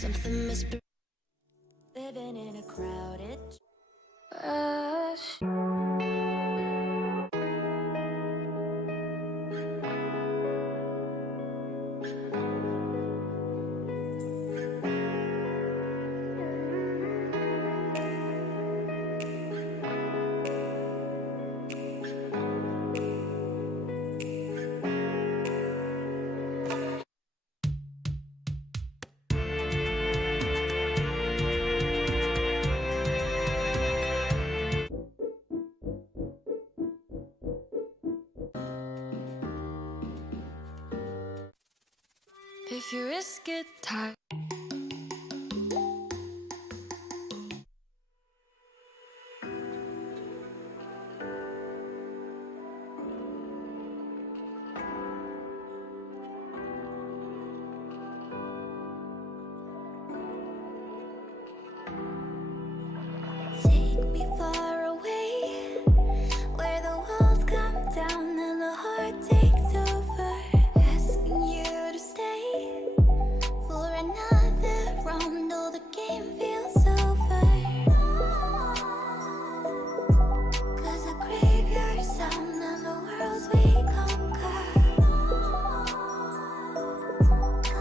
Something must be living in a crowded rush. If you risk it, tired. Take me far away, where the walls come down and the heart takes over. Asking you to stay for another round, though the game feels over. 'Cause the graveyard sound and the worlds we conquer.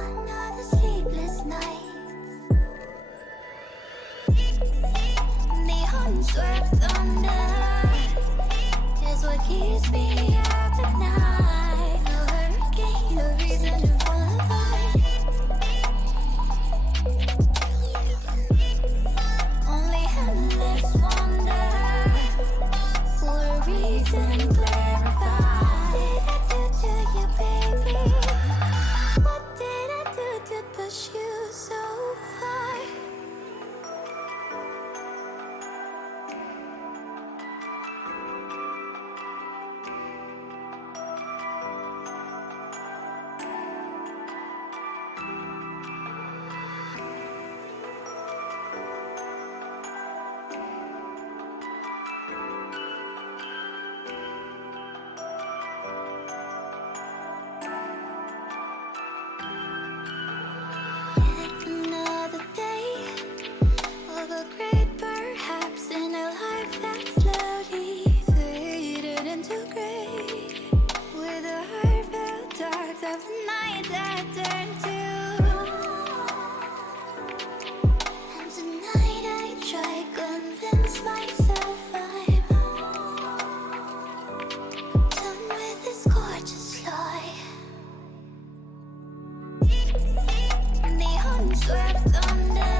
Another sleepless night. Neon swerve thunder is what keeps me up at night. No hurricane, no reason to fall apart. Only endless wonder for a reason clarified. What did I do to you, baby? What did I do to push you so far? Another day of a great perhaps in a life that slowly faded into gray, with a heart felt dark of the night that turned to. And tonight I try convince myself I'm done with this gorgeous lie. Neon swerve thunder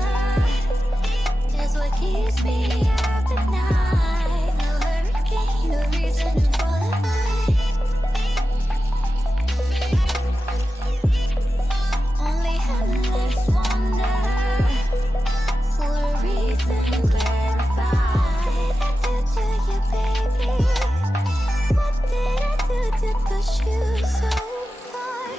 is what keeps me up at night. No hurricane, no reason to fall apart. Only endless wonder for a reason clarified. What did I do to you, baby? What did I do to push you so far?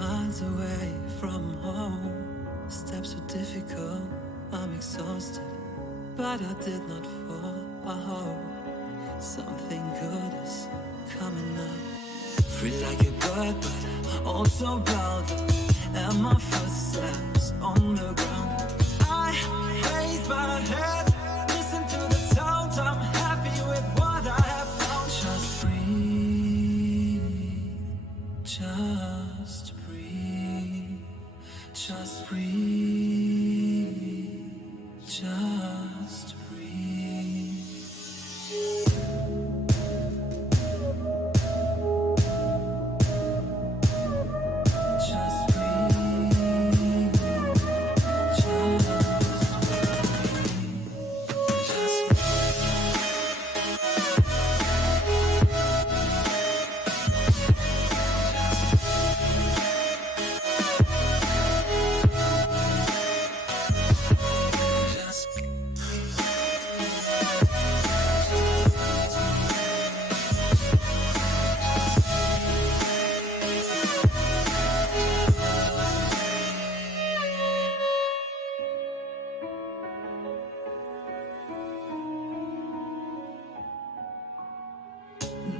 miles away from home. Steps were difficult, I'm exhausted, but I did not fall. I hope something good is coming up. Free like a bird, but also bound, and my footsteps on the ground. I raise my head, listen to the sound. I'm happy with what I have found. Just breathe, just breathe, just breathe, just breathe.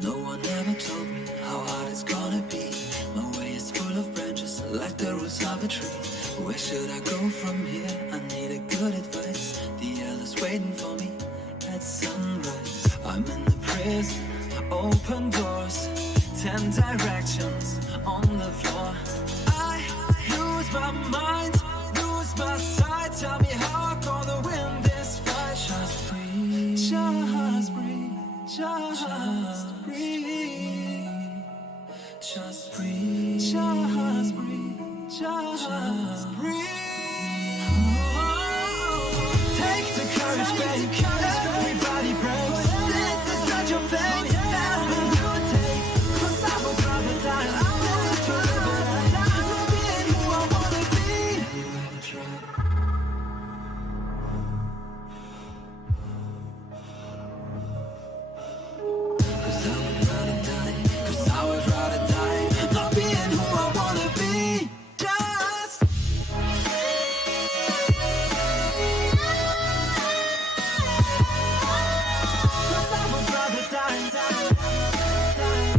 No one ever told me how hard it's gonna be. My way is full of branches, like the roots of a tree. Where should I go from here? I need a good advice. The elders waiting for me at sunrise. I'm in the prison, open doors, 10 directions on the floor. I lose my mind, lose my sight. Tell me how come the wind is fine. Just breathe, just breathe, just breathe, just breathe, just breathe, just breathe. Take the courage, babe. Everybody breaks. This is not your fate. That's what you take. 'Cause I would rather die. I'm willing to live it. I'm not being who I wanna be. Have you ever tried? 'Cause I would rather die. 'Cause I would rather die. Not being who I wanna be. Just 'cause I would rather die.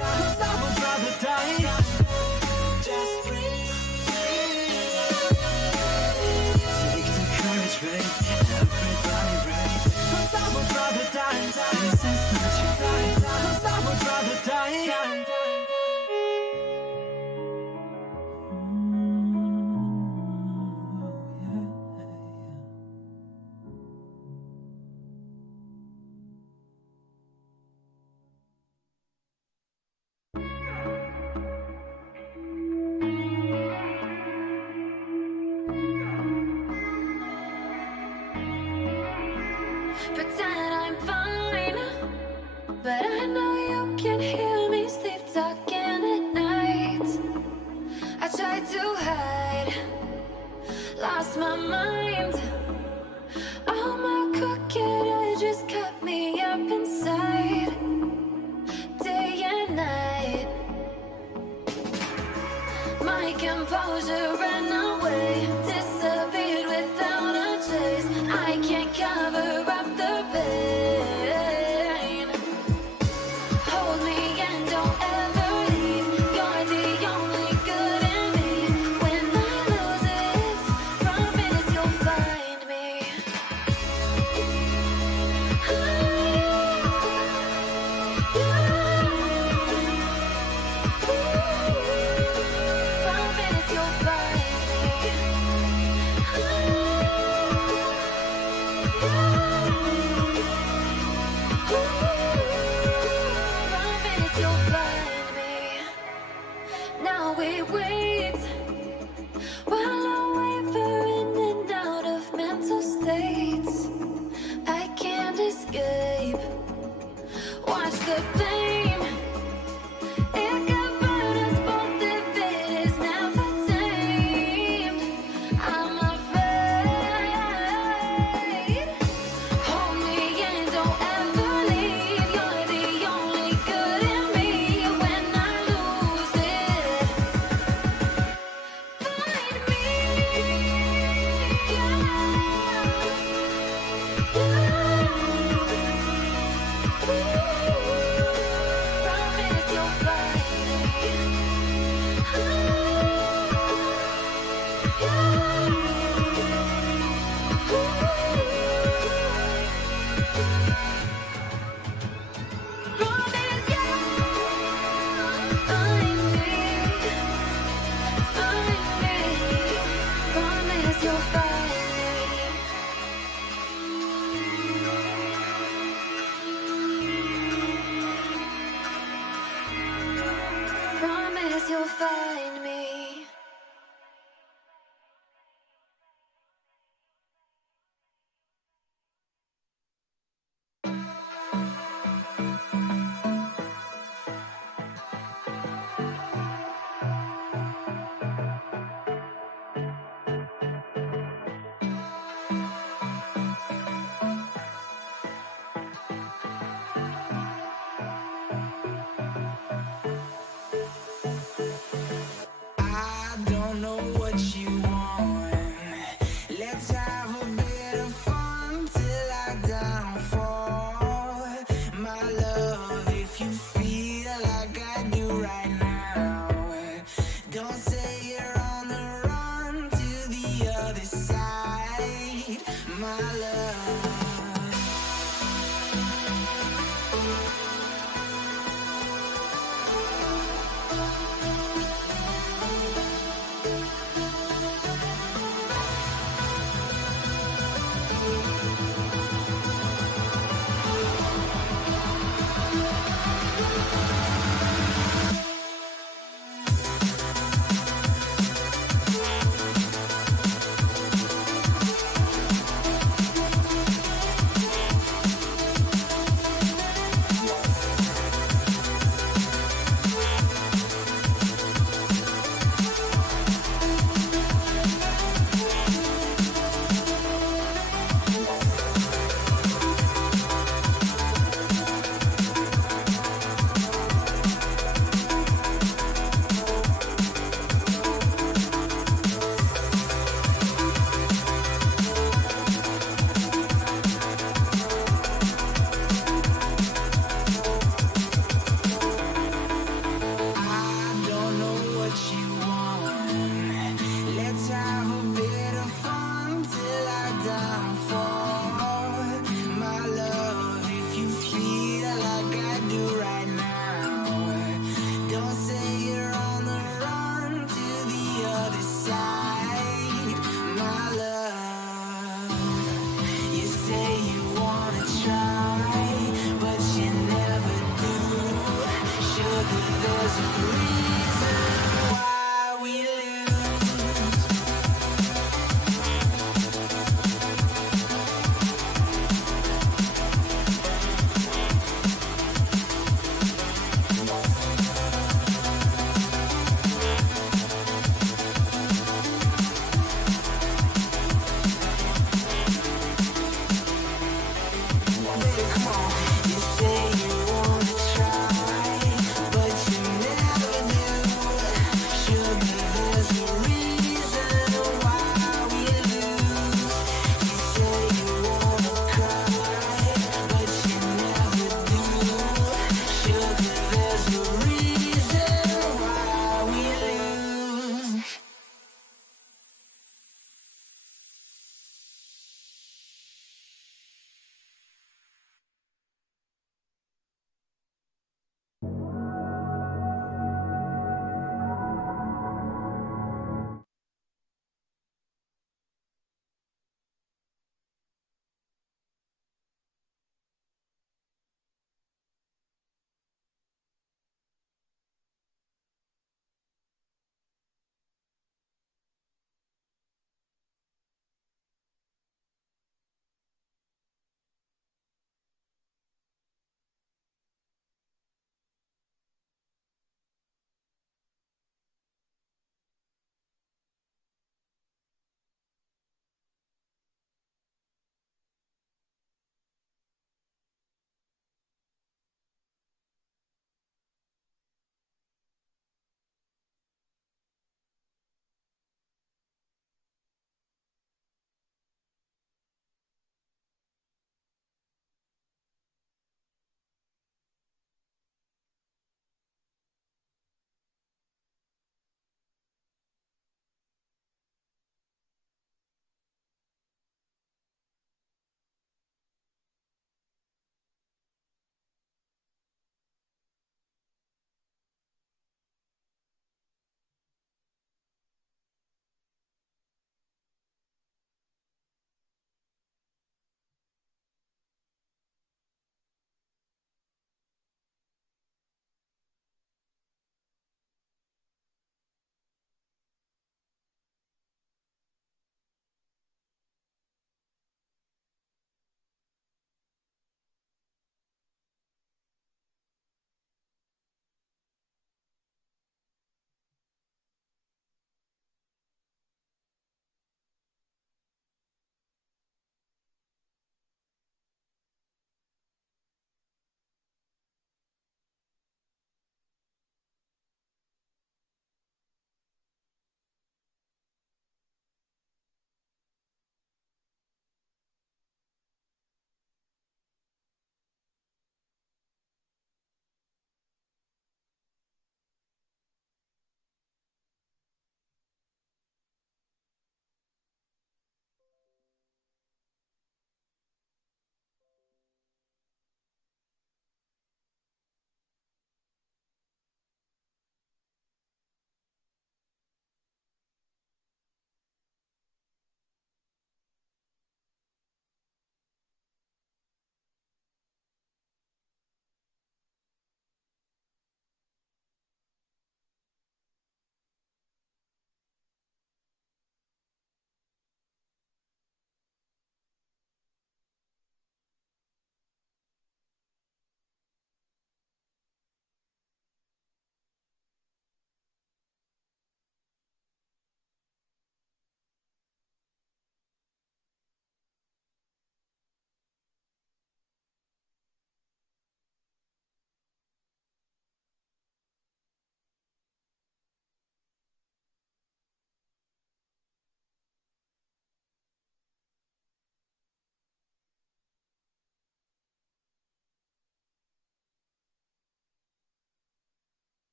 'Cause I would rather die. Just breathe. Take the courage, babe. Everybody break. 'Cause I would rather die. This is not your fight. 'Cause I would rather die. Pretend I'm fine, but I know you can hear me sleep talking at night. I tried to hide, lost my mind. All my crooked edges cut me up inside, day and night. My composure ran away, disappeared without a trace. I can't cover up the pain. Hold me and don't ever leave. You're the only good in me. When I lose it, promise you'll find me. Promise you'll find promise you'll find me. Now we wait while I waver in and out of mental states. I can't escape. Watch the flame. It could burn us both if it is never tamed. I'm afraid. Hold me and don't ever leave. You're the only good in me. When I lose it, my love.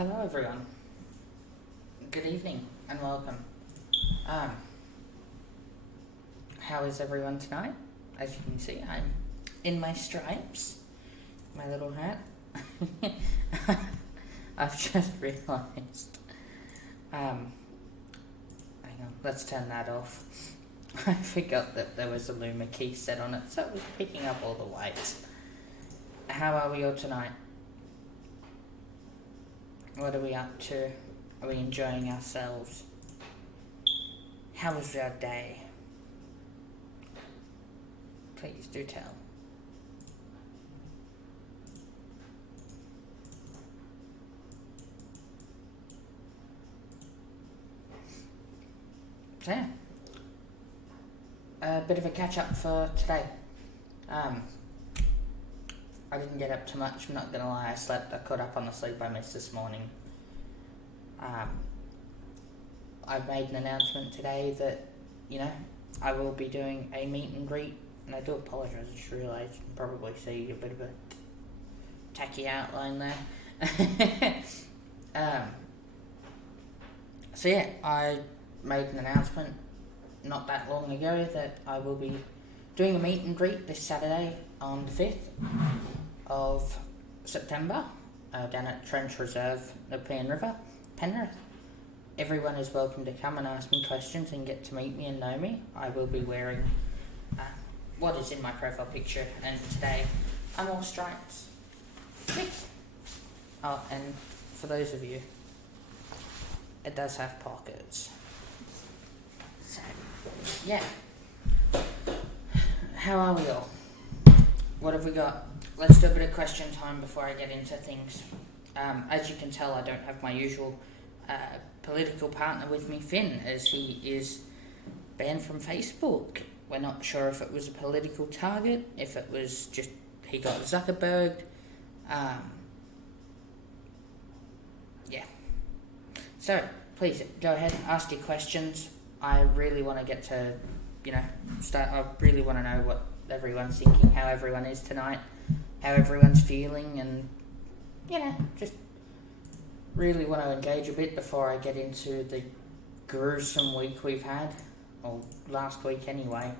Hello everyone. Good evening and welcome. How is everyone tonight? As you can see, I'm in my stripes, my little hat. I've just realised. Hang on, let's turn that off. I forgot that there was a Luma key set on it, so it was picking up all the whites. How are we all tonight? What are we up to? Are we enjoying ourselves? How was your day? Please do tell. So yeah, a bit of a catch up for today. I didn't get up too much, I'm not gonna lie. I caught up on the sleep I missed this morning. I've made an announcement today that, I will be doing a meet and greet, and I do apologise, I just realised you can probably see a bit of a tacky outline there. So yeah, I made an announcement not that long ago that I will be doing a meet and greet this Saturday on the 5th of September down at Trench Reserve, Nepean River, Penrith. Everyone is welcome to come and ask me questions and get to meet me and know me. I will be wearing what is in my profile picture, and today I'm all stripes. Oh, and for those of you, it does have pockets. So, yeah. How are we all? What have we got? Let's do a bit of question time before I get into things. As you can tell, I don't have my usual political partner with me, Finn, as he is banned from Facebook. We're not sure if it was a political target, if it was just he got Zuckerberged. Yeah. So, please, go ahead, ask your questions. I really want to get to, start. I really want to know what everyone's thinking, how everyone is tonight, how everyone's feeling, and, just really want to engage a bit before I get into the gruesome week we've had, or last week anyway.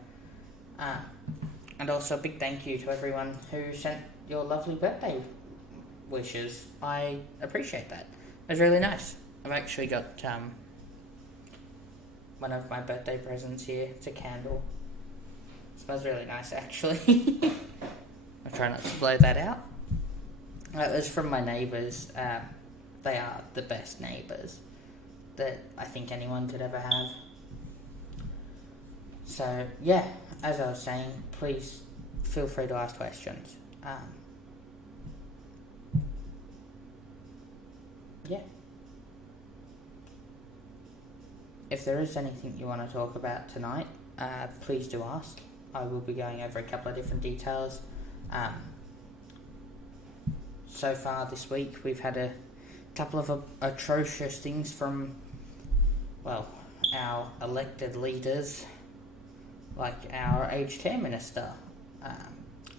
And also a big thank you to everyone who sent your lovely birthday wishes. I appreciate that. It was really nice. I've actually got one of my birthday presents here. It's a candle. It smells really nice, actually. I'll try not to blow that out. It was from my neighbours. They are the best neighbours that I think anyone could ever have. So, yeah, as I was saying, please feel free to ask questions. Yeah. If there is anything you want to talk about tonight, please do ask. I will be going over a couple of different details. So far this week, we've had a couple of atrocious things from, our elected leaders, like our aged care minister,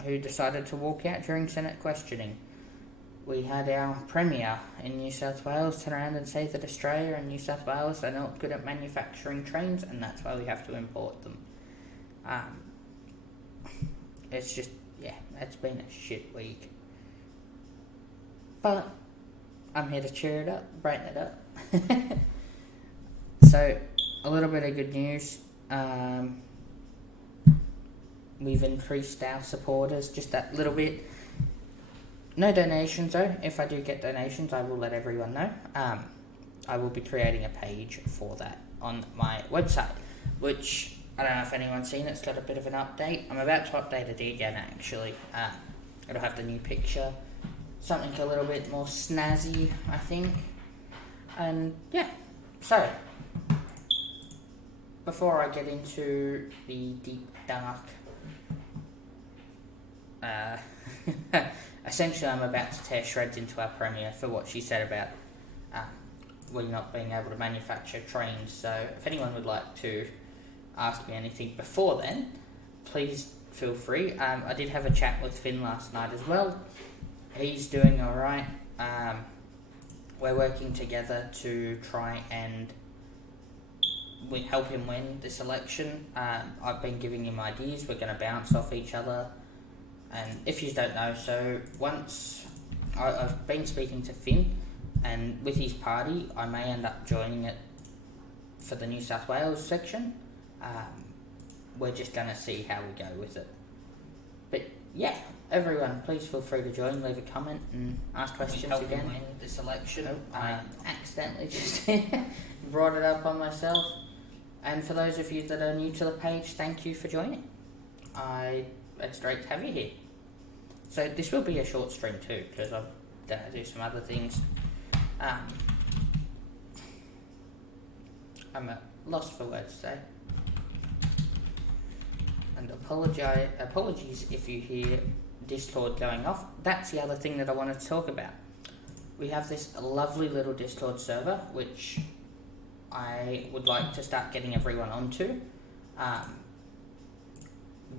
who decided to walk out during Senate questioning. We had our Premier in New South Wales turn around and say that Australia and New South Wales are not good at manufacturing trains, and that's why we have to import them. It's just, it's been a shit week. But I'm here to cheer it up, brighten it up. So, a little bit of good news. We've increased our supporters just that little bit. No donations though. If I do get donations, I will let everyone know. I will be creating a page for that on my website, which I don't know if anyone's seen. It's got a bit of an update. I'm about to update it again, actually. It'll have the new picture, something a little bit more snazzy, I think. And yeah, so before I get into the deep dark, essentially I'm about to tear shreds into our Premier for what she said about we not being able to manufacture trains. So if anyone would like to ask me anything before then, please feel free. I did have a chat with Finn last night as well. He's doing alright. we're working together to try and help him win this election. I've been giving him ideas. We're going to bounce off each other. And if you don't know, so once I've been speaking to Finn, and with his party, I may end up joining it for the New South Wales section. We're just going to see how we go with it. But yeah, everyone, please feel free to join, leave a comment and ask questions again. Win this election. I accidentally just brought it up on myself. And for those of you that are new to the page, thank you for joining. It's great to have you here. So this will be a short stream too, because I've got to do some other things. I'm at loss for words today. And apologies if you hear Discord going off. That's the other thing that I wanted to talk about. We have this lovely little Discord server, which I would like to start getting everyone onto.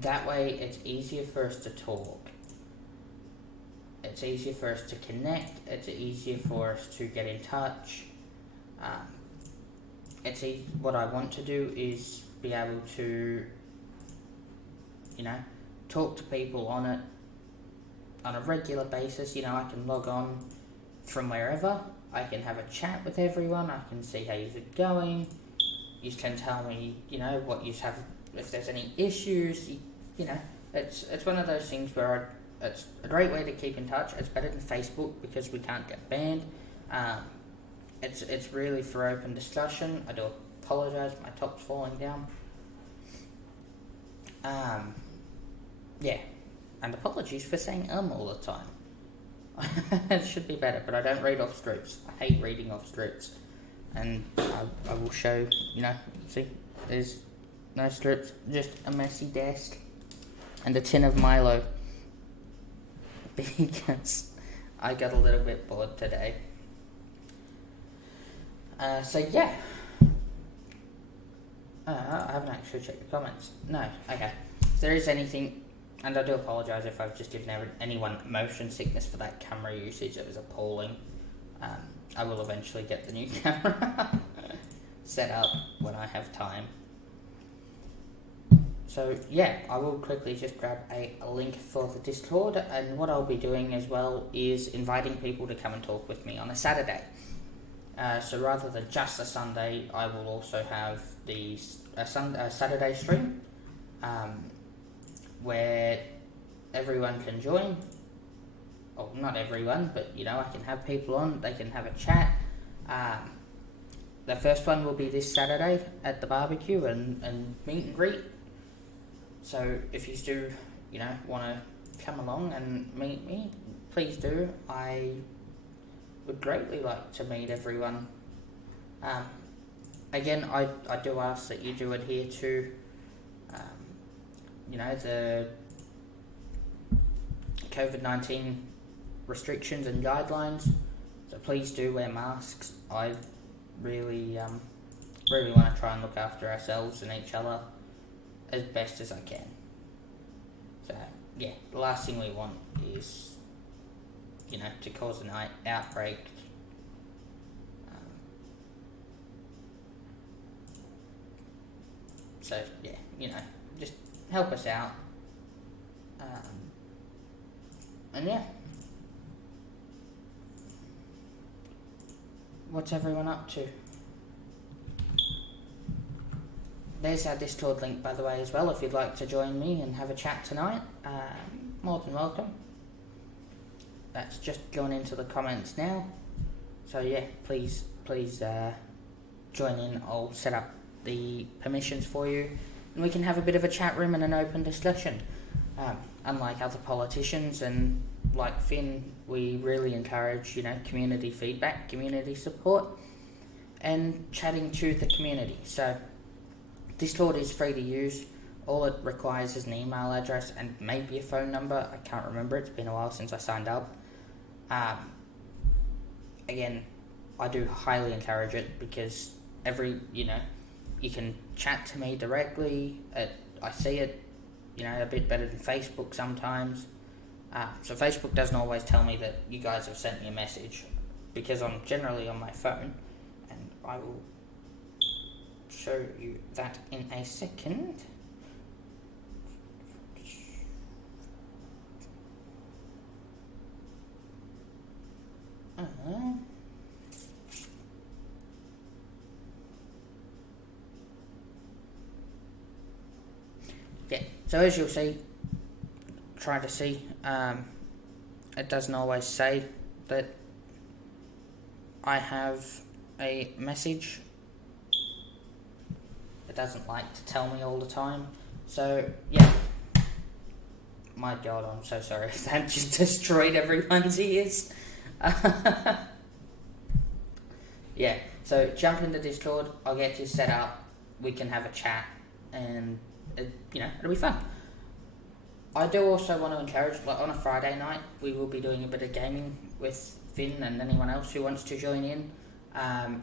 That way it's easier for us to talk. It's easier for us to connect. It's easier for us to get in touch. What I want to do is be able to, talk to people on it on a regular basis. I can log on from wherever. I can have a chat with everyone. I can see how you're going. You can tell me, what you have, if there's any issues. It's one of those things where it's a great way to keep in touch. It's better than Facebook because we can't get banned. It's really for open discussion. I do apologise, my top's falling down. Yeah, and apologies for saying all the time. It should be better, but I don't read off scripts. I hate reading off scripts. And I will show, see, there's no scripts, just a messy desk and a tin of Milo. Because I got a little bit bored today. So yeah. I haven't actually checked the comments. No, okay. If there is anything, and I do apologise if I've just given anyone motion sickness for that camera usage. It was appalling. I will eventually get the new camera set up when I have time. So yeah, I will quickly just grab a link for the Discord, and what I'll be doing as well is inviting people to come and talk with me on a Saturday. So rather than just a Sunday, I will also have a Saturday stream where everyone can join. Oh, not everyone, but I can have people on, they can have a chat. The first one will be this Saturday at the barbecue and meet and greet. So if you do, want to come along and meet me, please do. I would greatly like to meet everyone. Again, I do ask that you do adhere to, the COVID-19 restrictions and guidelines. So please do wear masks. I really want to try and look after ourselves and each other as best as I can. So yeah, the last thing we want is, to cause an outbreak. So yeah, just help us out. And yeah. What's everyone up to? There's our Discord link, by the way, as well. If you'd like to join me and have a chat tonight, more than welcome. That's just gone into the comments now. So yeah, please join in. I'll set up the permissions for you, and we can have a bit of a chat room and an open discussion. Unlike other politicians and like Finn, we really encourage, community feedback, community support, and chatting to the community. So Discord is free to use. All it requires is an email address and maybe a phone number. I can't remember. It's been a while since I signed up. Again, I do highly encourage it because you can chat to me directly. I see it, a bit better than Facebook sometimes. So Facebook doesn't always tell me that you guys have sent me a message. because I'm generally on my phone, and I will show you that in a second. Yeah, so as you'll see, try to see, it doesn't always say that I have a message. It doesn't like to tell me all the time. So, yeah. My God, I'm so sorry if that just destroyed everyone's ears. Yeah, so jump into Discord, I'll get you set up, we can have a chat, and, it'll be fun. I do also want to encourage, like on a Friday night, we will be doing a bit of gaming with Finn and anyone else who wants to join in.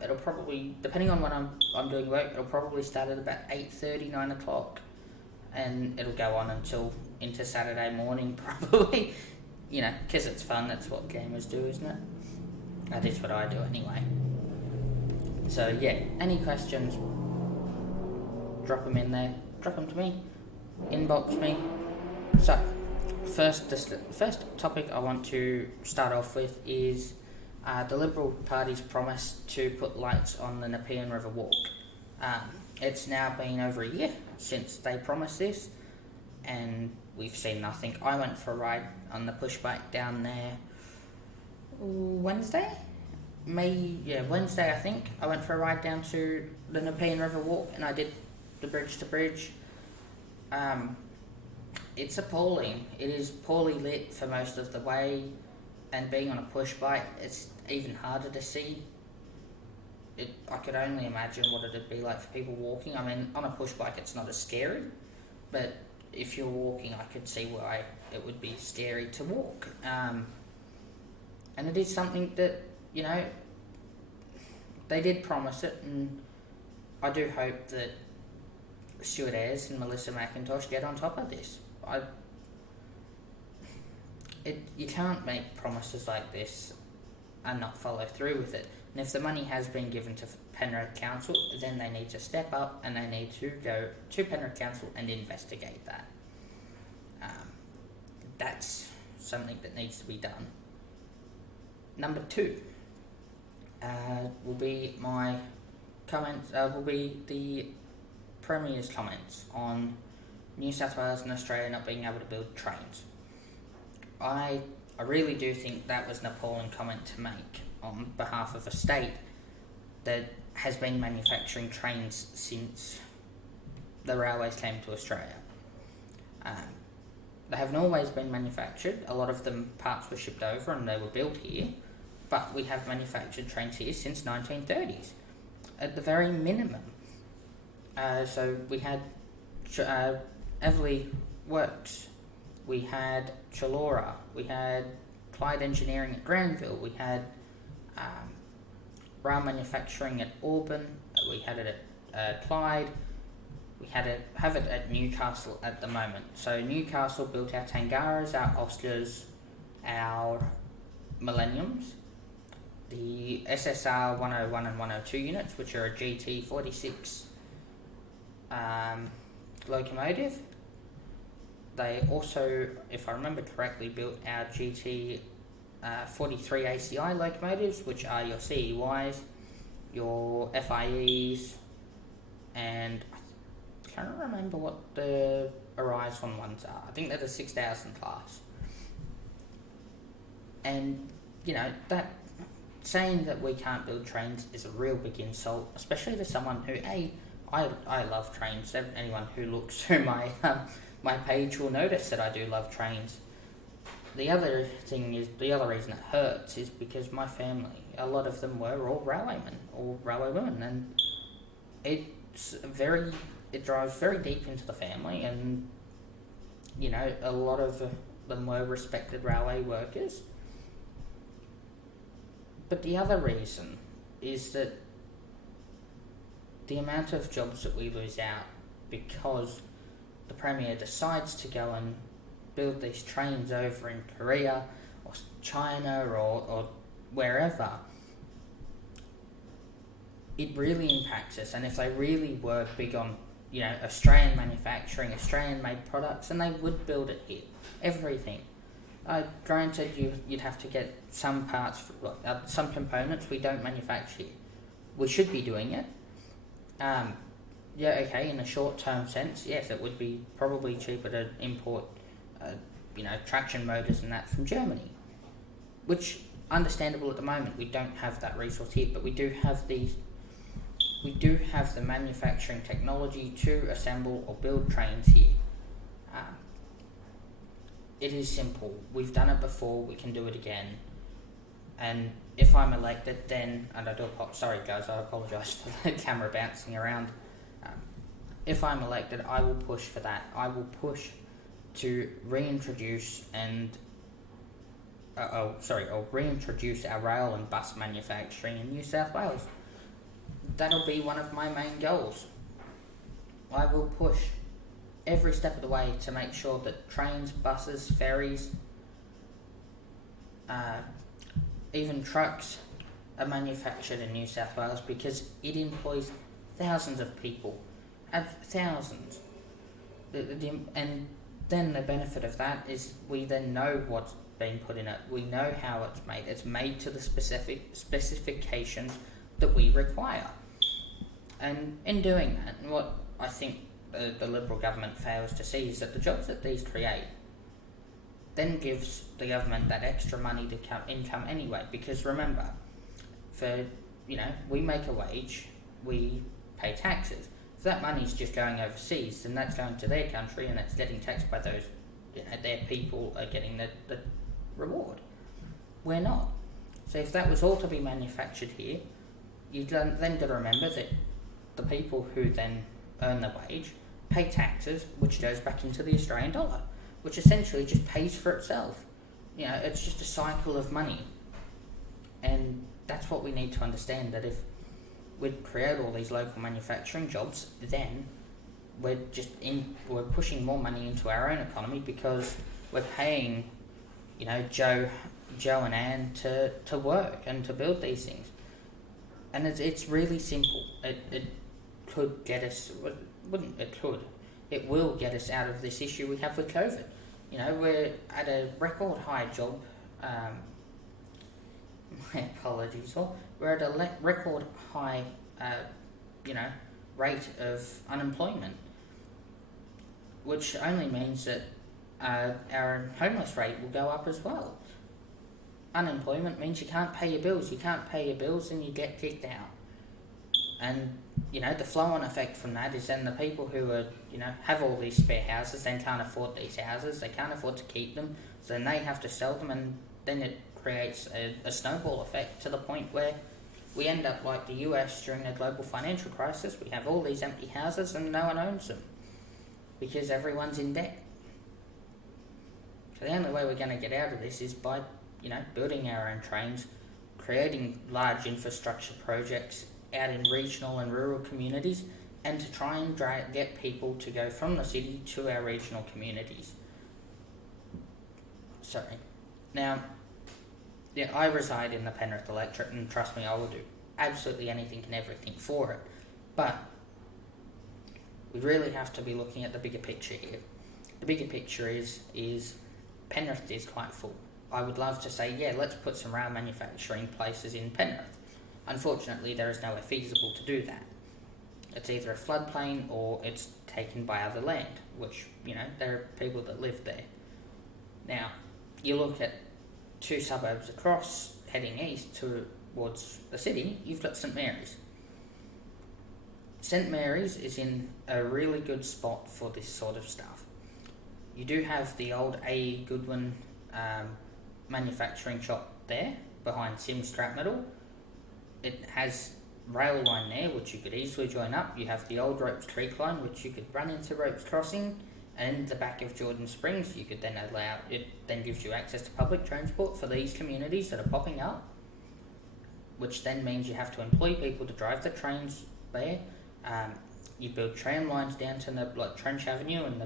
It'll probably, depending on when I'm doing work, it'll probably start at about 8:30, 9 o'clock, and it'll go on until into Saturday morning, probably, because it's fun, that's what gamers do, isn't it? That is what I do anyway. So yeah, any questions, drop them in there, drop them to me, inbox me. So, the first topic I want to start off with is the Liberal Party's promise to put lights on the Nepean River Walk. It's now been over a year since they promised this, and we've seen nothing. I went for a ride on the push bike down there Wednesday, I think. I went for a ride down to the Nepean River Walk, and I did the bridge to bridge. It's appalling. It is poorly lit for most of the way, and being on a push bike, it's even harder to see. I could only imagine what it'd be like for people walking. I mean, on a push bike it's not as scary, but if you're walking, I could see why it would be scary to walk. And it is something that, they did promise it, and I do hope that Stuart Ayres and Melissa McIntosh get on top of this. You can't make promises like this and not follow through with it. And if the money has been given to Penrith Council, then they need to step up and they need to go to Penrith Council and investigate that. That's something that needs to be done. Number 2 will be my comments. Will be the Premier's comments on New South Wales and Australia not being able to build trains. I really do think that was an appalling comment to make on behalf of a state that has been manufacturing trains since the railways came to Australia. They haven't always been manufactured. A lot of them parts were shipped over and they were built here, but we have manufactured trains here since 1930s, at the very minimum. So we had Everleigh Works, we had Chullora, we had Clyde Engineering at Granville, we had rail manufacturing at Auburn, we had it at Clyde, we have it at Newcastle at the moment. So Newcastle built our Tangaras, our Oscars, our Millenniums, the SSR 101 and 102 units, which are a GT46 locomotive. They also, if I remember correctly, built our GT 43 ACI locomotives, which are your CEYs, your FIEs, and I can't remember what the Horizon ones are. I think they're the 6000 class. And, that saying that we can't build trains is a real big insult, especially to someone who, I love trains. Anyone who looks through my my page will notice that I do love trains. The other reason it hurts is because my family, a lot of them were all railwaymen or railway women, and it drives very deep into the family, and a lot of them were respected railway workers. But the other reason is that the amount of jobs that we lose out because the Premier decides to go and build these trains over in Korea or China or wherever, it really impacts us. And if they really were big on, you know, Australian manufacturing, Australian-made products, then they would build it here. Everything. Granted, you'd have to get some parts, some components we don't manufacture here. We should be doing it. Yeah, okay, in a short-term sense, yes, it would be probably cheaper to import, you know, traction motors and that from Germany, which, understandable at the moment, we don't have that resource here, but we do have the manufacturing technology to assemble or build trains here. It is simple. We've done it before, we can do it again. And if I'm elected, then, and sorry guys, I apologise for the camera bouncing around. If I'm elected, I will push for that. I will push to reintroduce reintroduce our rail and bus manufacturing in New South Wales. That'll be one of my main goals. I will push every step of the way to make sure that trains, buses, ferries, even trucks are manufactured in New South Wales, because it employs thousands of people. Thousands. And then the benefit of that is we then know what's being put in it. We know how it's made. It's made to the specifications that we require. And in doing that, what I think the Liberal government fails to see is that the jobs that these create then gives the government that extra money to income anyway. Because remember, we make a wage, we pay taxes. If that money's just going overseas, then that's going to their country and it's getting taxed by those, their people are getting the reward. We're not. So if that was all to be manufactured here, you've then got to remember that the people who then earn the wage pay taxes, which goes back into the Australian dollar, which essentially just pays for itself. It's just a cycle of money. And that's what we need to understand, that if we create all these local manufacturing jobs, then we're pushing more money into our own economy, because we're paying, Joe and Anne to work and to build these things. And it's really simple. It could get us, it will get us out of this issue we have with COVID. We're at a record high job, my apologies, we're at a record high, rate of unemployment, which only means that our homeless rate will go up as well. Unemployment means you can't pay your bills. You can't pay your bills and you get kicked out. And, the flow-on effect from that is then the people who are, have all these spare houses then can't afford these houses. They can't afford to keep them, so then they have to sell them, and then it creates a snowball effect to the point where we end up like the US during the global financial crisis. We have all these empty houses and no one owns them because everyone's in debt. So the only way we're going to get out of this is by, building our own trains, creating large infrastructure projects out in regional and rural communities, and to try and get people to go from the city to our regional communities. Sorry. Now, I reside in the Penrith electorate, and trust me, I will do absolutely anything and everything for it. But we really have to be looking at the bigger picture here. The bigger picture is Penrith is quite full. I would love to say, let's put some rail manufacturing places in Penrith. Unfortunately, there is nowhere feasible to do that. It's either a floodplain or it's taken by other land, which, there are people that live there. Now, you look at two suburbs across, heading east towards the city, you've got St Mary's. St Mary's is in a really good spot for this sort of stuff. You do have the old A. Goodwin manufacturing shop there, behind Sims Scrap Metal. It has rail line there, which you could easily join up. You have the old Ropes Creek line, which you could run into Ropes Crossing, and in the back of Jordan Springs, you could then then gives you access to public transport for these communities that are popping up, which then means you have to employ people to drive the trains there. You build tram lines down to Trench Avenue and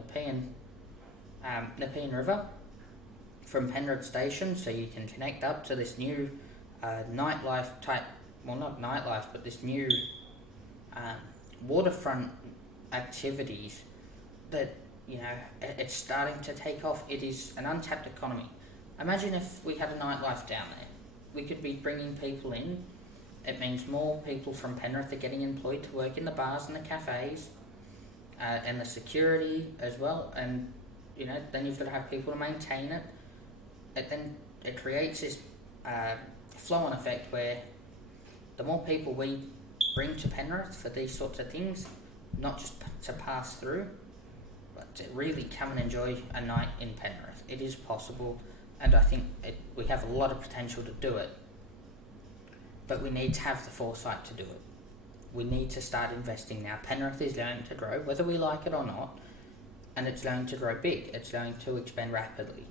Nepean River from Penrith Station, so you can connect up to this new nightlife type, well, not nightlife, but this new waterfront activities that, it's starting to take off. It is an untapped economy. Imagine if we had a nightlife down there. We could be bringing people in. It means more people from Penrith are getting employed to work in the bars and the cafes, and the security as well. And then you've got to have people to maintain it. It creates this flow-on effect where the more people we bring to Penrith for these sorts of things, not just to pass through, but to really come and enjoy a night in Penrith. It is possible, and I think we have a lot of potential to do it, but we need to have the foresight to do it. We need to start investing now. Penrith is going to grow, whether we like it or not, and it's going to grow big. It's going to expand rapidly.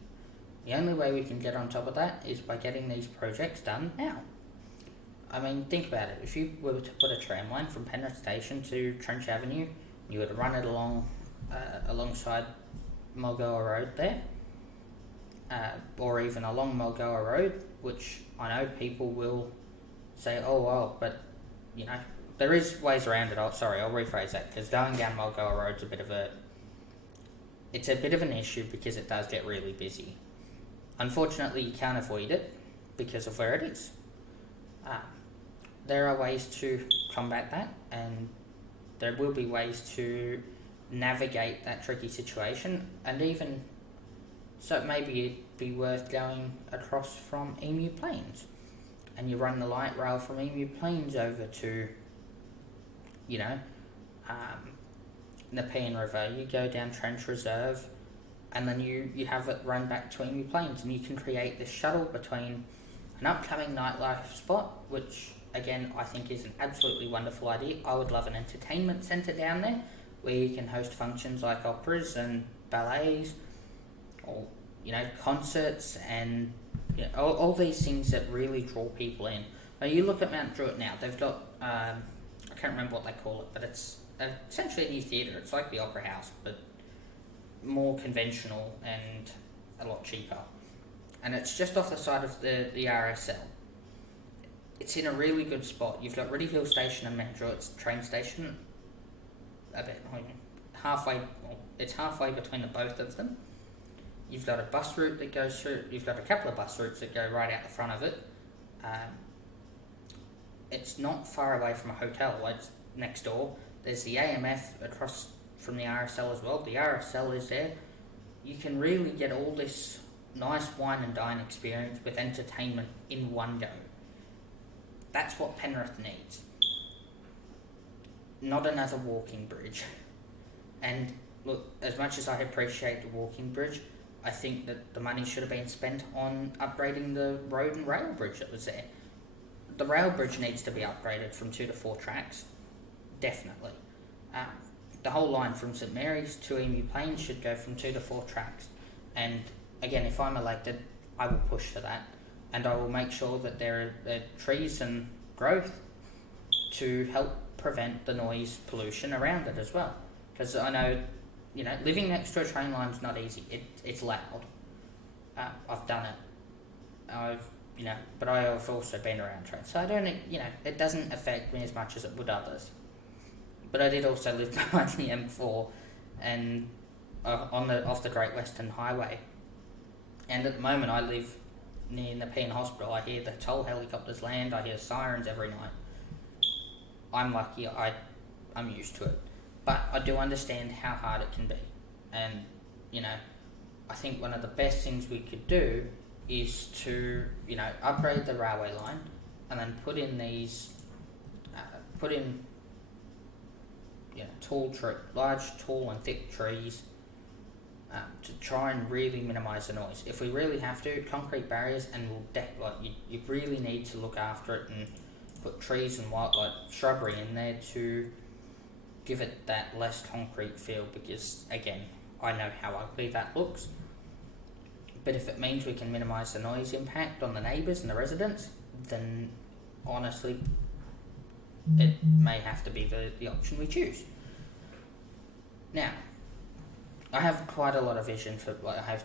The only way we can get on top of that is by getting these projects done now. I mean, think about it. If you were to put a tram line from Penrith Station to Trench Avenue, you were to run it alongside Mulgoa Road there, or even along Mulgoa Road, which I know people will say, oh, well, but, there is ways around it. I'll rephrase that, because going down Mulgoa Road's a bit of an issue because it does get really busy. Unfortunately, you can't avoid it because of where it is. There are ways to combat that, and there will be ways to navigate that tricky situation, and even so maybe it'd be worth going across from Emu Plains, and you run the light rail from Emu Plains over to Nepean River. You go down Trench Reserve, and then you have it run back to Emu Plains, and you can create this shuttle between an upcoming nightlife spot, which again I think is an absolutely wonderful idea. I would love an entertainment centre down there where you can host functions like operas and ballets, or concerts, and all these things that really draw people in. Now you look at Mount Druitt now; they've got I can't remember what they call it, but it's essentially a new theatre. It's like the Opera House, but more conventional and a lot cheaper. And it's just off the side of the RSL. It's in a really good spot. You've got Riddy Hill Station and Mount Druitt's train station. It's halfway between the both of them. You've got a bus route that goes through. You've got a couple of bus routes that go right out the front of it. It's not far away from a hotel. It's next door. There's the AMF across from the RSL as well. The RSL is there. You can really get all this nice wine and dine experience with entertainment in one go. That's what Penrith needs. Not another walking bridge. And look, as much as I appreciate the walking bridge, I think that the money should have been spent on upgrading the road and rail bridge that was there. The rail bridge needs to be upgraded from 2 to 4 tracks, definitely. The whole line from St Mary's to Emu Plains should go from 2 to 4 tracks. And again, if I'm elected, I will push for that. And I will make sure that there are trees and growth to help prevent the noise pollution around it as well. Because I know, living next to a train line is not easy. It's loud. I've done it. But I have also been around trains. So I don't, it doesn't affect me as much as it would others. But I did also live behind the M4 and off the Great Western Highway. And at the moment I live near Nepean Hospital. I hear the toll helicopters land. I hear sirens every night. I'm lucky. I'm used to it. But I do understand how hard it can be. And, I think one of the best things we could do is to, upgrade the railway line and then put in large, tall and thick trees to try and really minimise the noise. If we really have to, concrete barriers, and you really need to look after it and put trees and shrubbery in there to give it that less concrete feel, because again, I know how ugly that looks. But if it means we can minimise the noise impact on the neighbours and the residents, then honestly, it may have to be the option we choose. Now, I have quite a lot of vision I have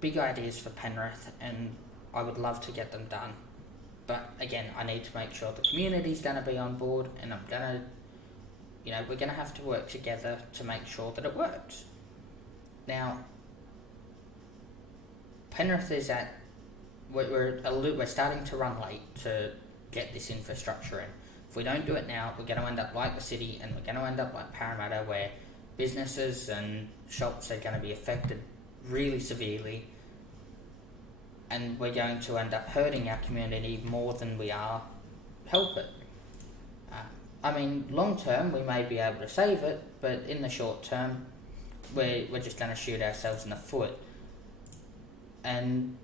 big ideas for Penrith, and I would love to get them done. But again, I need to make sure the community's going to be on board, and I'm going to, we're going to have to work together to make sure that it works. Now, Penrith is at, we're starting to run late to get this infrastructure in. If we don't do it now, we're going to end up like the city, and we're going to end up like Parramatta, where businesses and shops are going to be affected really severely, and we're going to end up hurting our community more than we are help it. Long term, we may be able to save it, but in the short term, we're just going to shoot ourselves in the foot. And,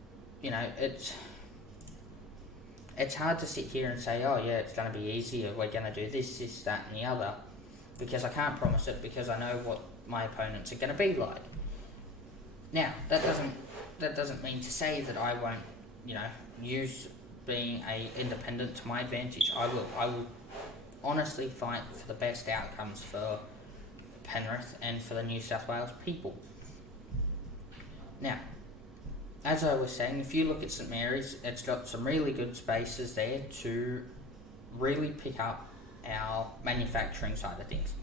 it's hard to sit here and say, oh yeah, it's going to be easier, we're going to do this, that and the other, because I can't promise it, because I know what my opponents are going to be like. Now, that doesn't mean to say that I won't, use being a independent to my advantage. I will honestly fight for the best outcomes for Penrith and for the New South Wales people. Now, as I was saying, if you look at St Mary's, it's got some really good spaces there to really pick up our manufacturing side of things.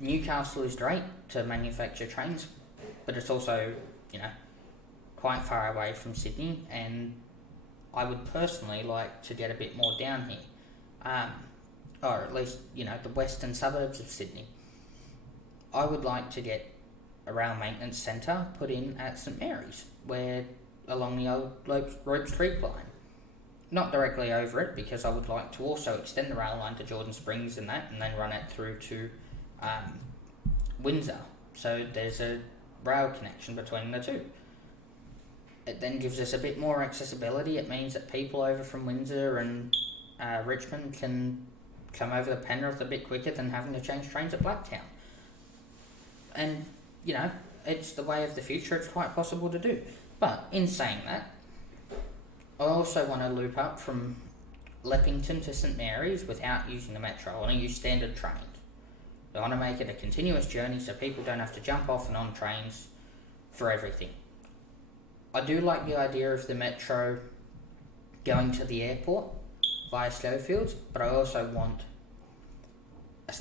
Newcastle is great to manufacture trains, but it's also, quite far away from Sydney, and I would personally like to get a bit more down here, or at least, the western suburbs of Sydney. I would like to get a rail maintenance centre put in at St Mary's, where along the old Ropes Creek line. Not directly over it, because I would like to also extend the rail line to Jordan Springs and then run it through to Windsor. So there's a rail connection between the two. It then gives us a bit more accessibility. It means that people over from Windsor and Richmond can come over to Penrith a bit quicker than having to change trains at Blacktown. And, it's the way of the future. It's quite possible to do. But in saying that, I also want to loop up from Leppington to St Mary's without using the metro. I want to use standard trains. I want to make it a continuous journey so people don't have to jump off and on trains for everything. I do like the idea of the metro going to the airport via Schofields, but I also want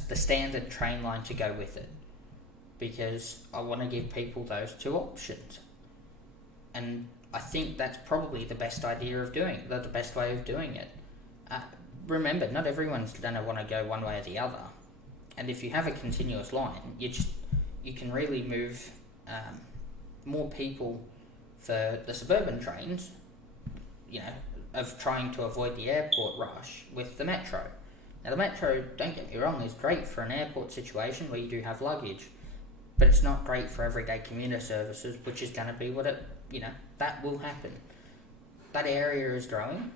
the standard train line to go with it, because I want to give people those two options. And I think that's probably the best idea of doing it, the best way of doing it. Remember, not everyone's going to want to go one way or the other. And if you have a continuous line, you can really move more people for the suburban trains, of trying to avoid the airport rush with the metro. Now, the metro, don't get me wrong, is great for an airport situation where you do have luggage, but it's not great for everyday commuter services, which is going to be what it, that will happen. That area is growing.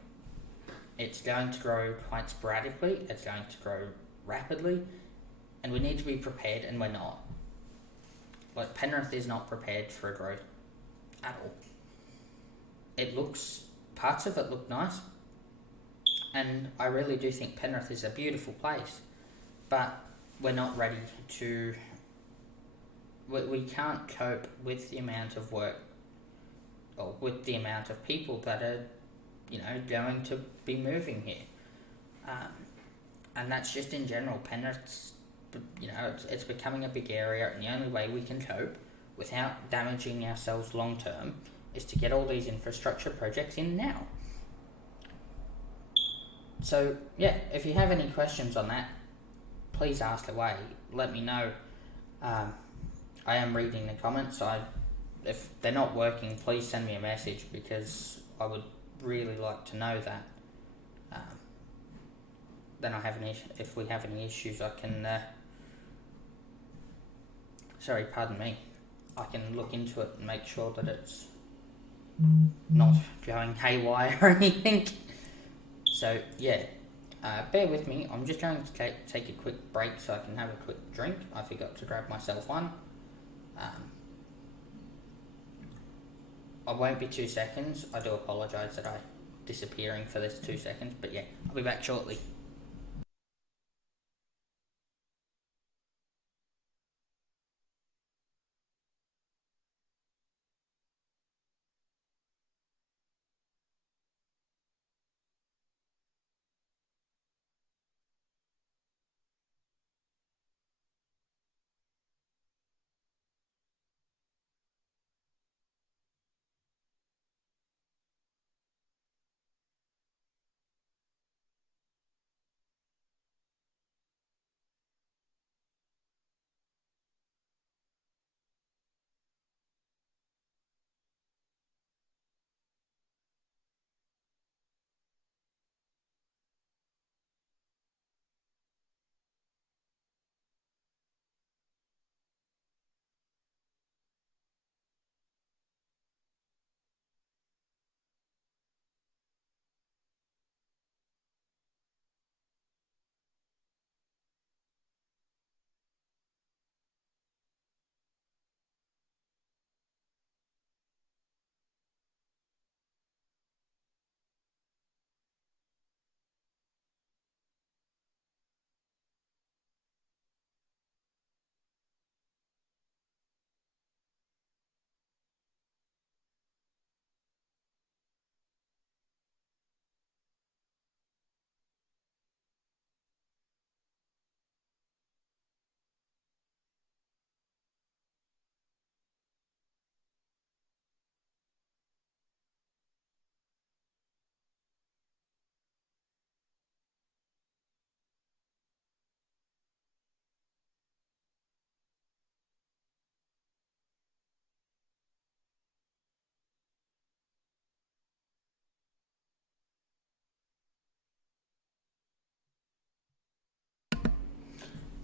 It's going to grow quite sporadically. It's going to grow rapidly, and we need to be prepared, and we're not. Like, Penrith is not prepared for a growth at all. Parts of it look nice, and I really do think Penrith is a beautiful place, but we're not ready to, we can't cope with the amount of work, or with the amount of people that are, going to be moving here. And that's just in general. Penrith's, it's becoming a big area, and the only way we can cope without damaging ourselves long term is to get all these infrastructure projects in now. So, yeah, if you have any questions on that, please ask away. Let me know. I am reading the comments. If they're not working, please send me a message, because I would really like to know that. Then if we have any issues, I can, I can look into it and make sure that it's not going haywire or anything. So, yeah, bear with me. I'm just going to take a quick break so I can have a quick drink. I forgot to grab myself one. I won't be 2 seconds. I do apologise that I'm disappearing for this 2 seconds, but yeah, I'll be back shortly.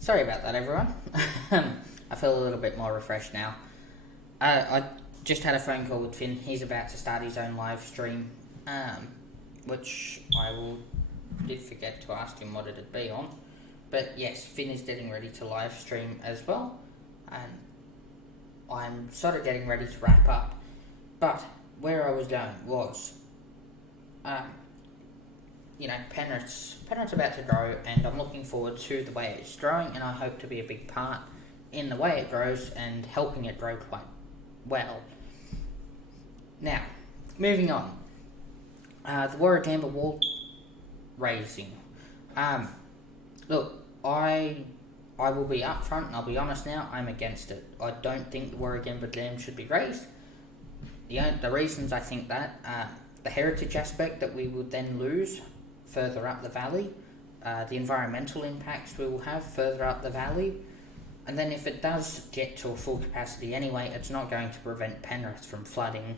Sorry about that, everyone. I feel a little bit more refreshed now. I just had a phone call with Finn. He's about to start his own live stream, which did forget to ask him what it'd be on. But yes, Finn is getting ready to live stream as well, and I'm sort of getting ready to wrap up. But where I was going was, Penrith's about to grow, and I'm looking forward to the way it's growing, and I hope to be a big part in the way it grows and helping it grow quite well. Now, moving on. The Warragamba wall raising. Look, I will be upfront and I'll be honest now, I'm against it. I don't think the Warragamba Dam should be raised. The reasons I think that, the heritage aspect that we would then lose further up the valley, the environmental impacts we will have further up the valley, and then if it does get to a full capacity anyway, it's not going to prevent Penrith from flooding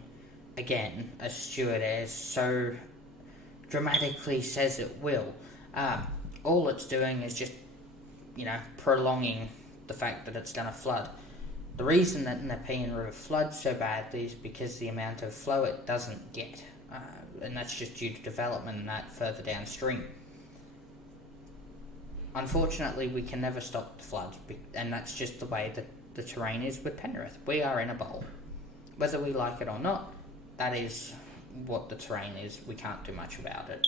again, as Stuart Ayres so dramatically says it will. All it's doing is just, prolonging the fact that it's going to flood. The reason that Nepean River floods so badly is because the amount of flow it doesn't get, and that's just due to development and that further downstream. Unfortunately, we can never stop the floods, and that's just the way that the terrain is with Penrith. We are in a bowl. Whether we like it or not, that is what the terrain is. We can't do much about it.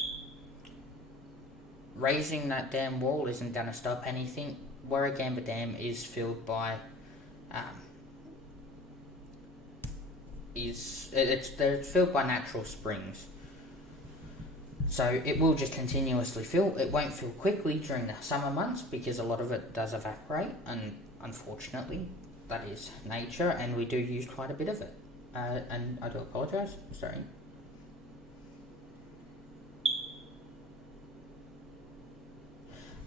Raising that damn wall isn't going to stop anything. Warragamba Dam is filled by it's filled by natural springs, so it will just continuously fill. It won't fill quickly during the summer months because a lot of it does evaporate, and unfortunately that is nature, and we do use quite a bit of it, and I do apologise, sorry.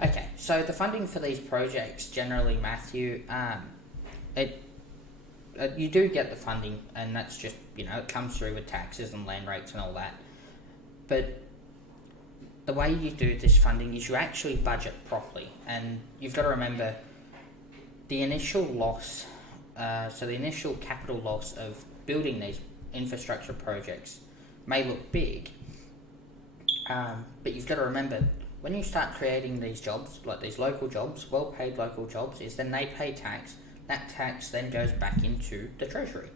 Okay, so the funding for these projects generally, Matthew, you do get the funding, and that's just, it comes through with taxes and land rates and all that. But the way you do this funding is you actually budget properly, and you've got to remember the initial loss, so the initial capital loss of building these infrastructure projects may look big, but you've got to remember, when you start creating these jobs, like these local jobs, well-paid local jobs, is then they pay tax. That tax then goes back into the treasury.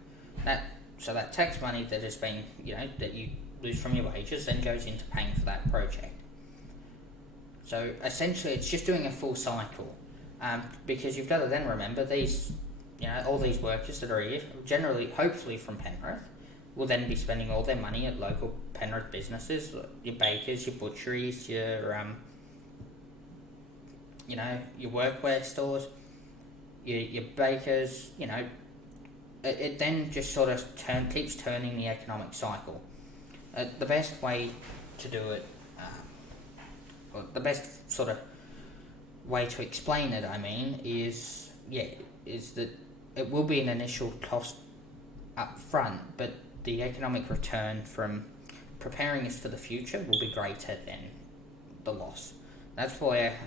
So that tax money that has been, that you lose from your wages then goes into paying for that project. So essentially, it's just doing a full cycle, because you've got to then remember these, all these workers that are here, generally, hopefully from Penrith, will then be spending all their money at local Penrith businesses, your bakers, your butcheries, your workwear stores, your bakers, it then just sort of keeps turning the economic cycle. The best way to do it, or the best sort of way to explain it, is that it will be an initial cost up front, but the economic return from preparing us for the future will be greater than the loss. That's where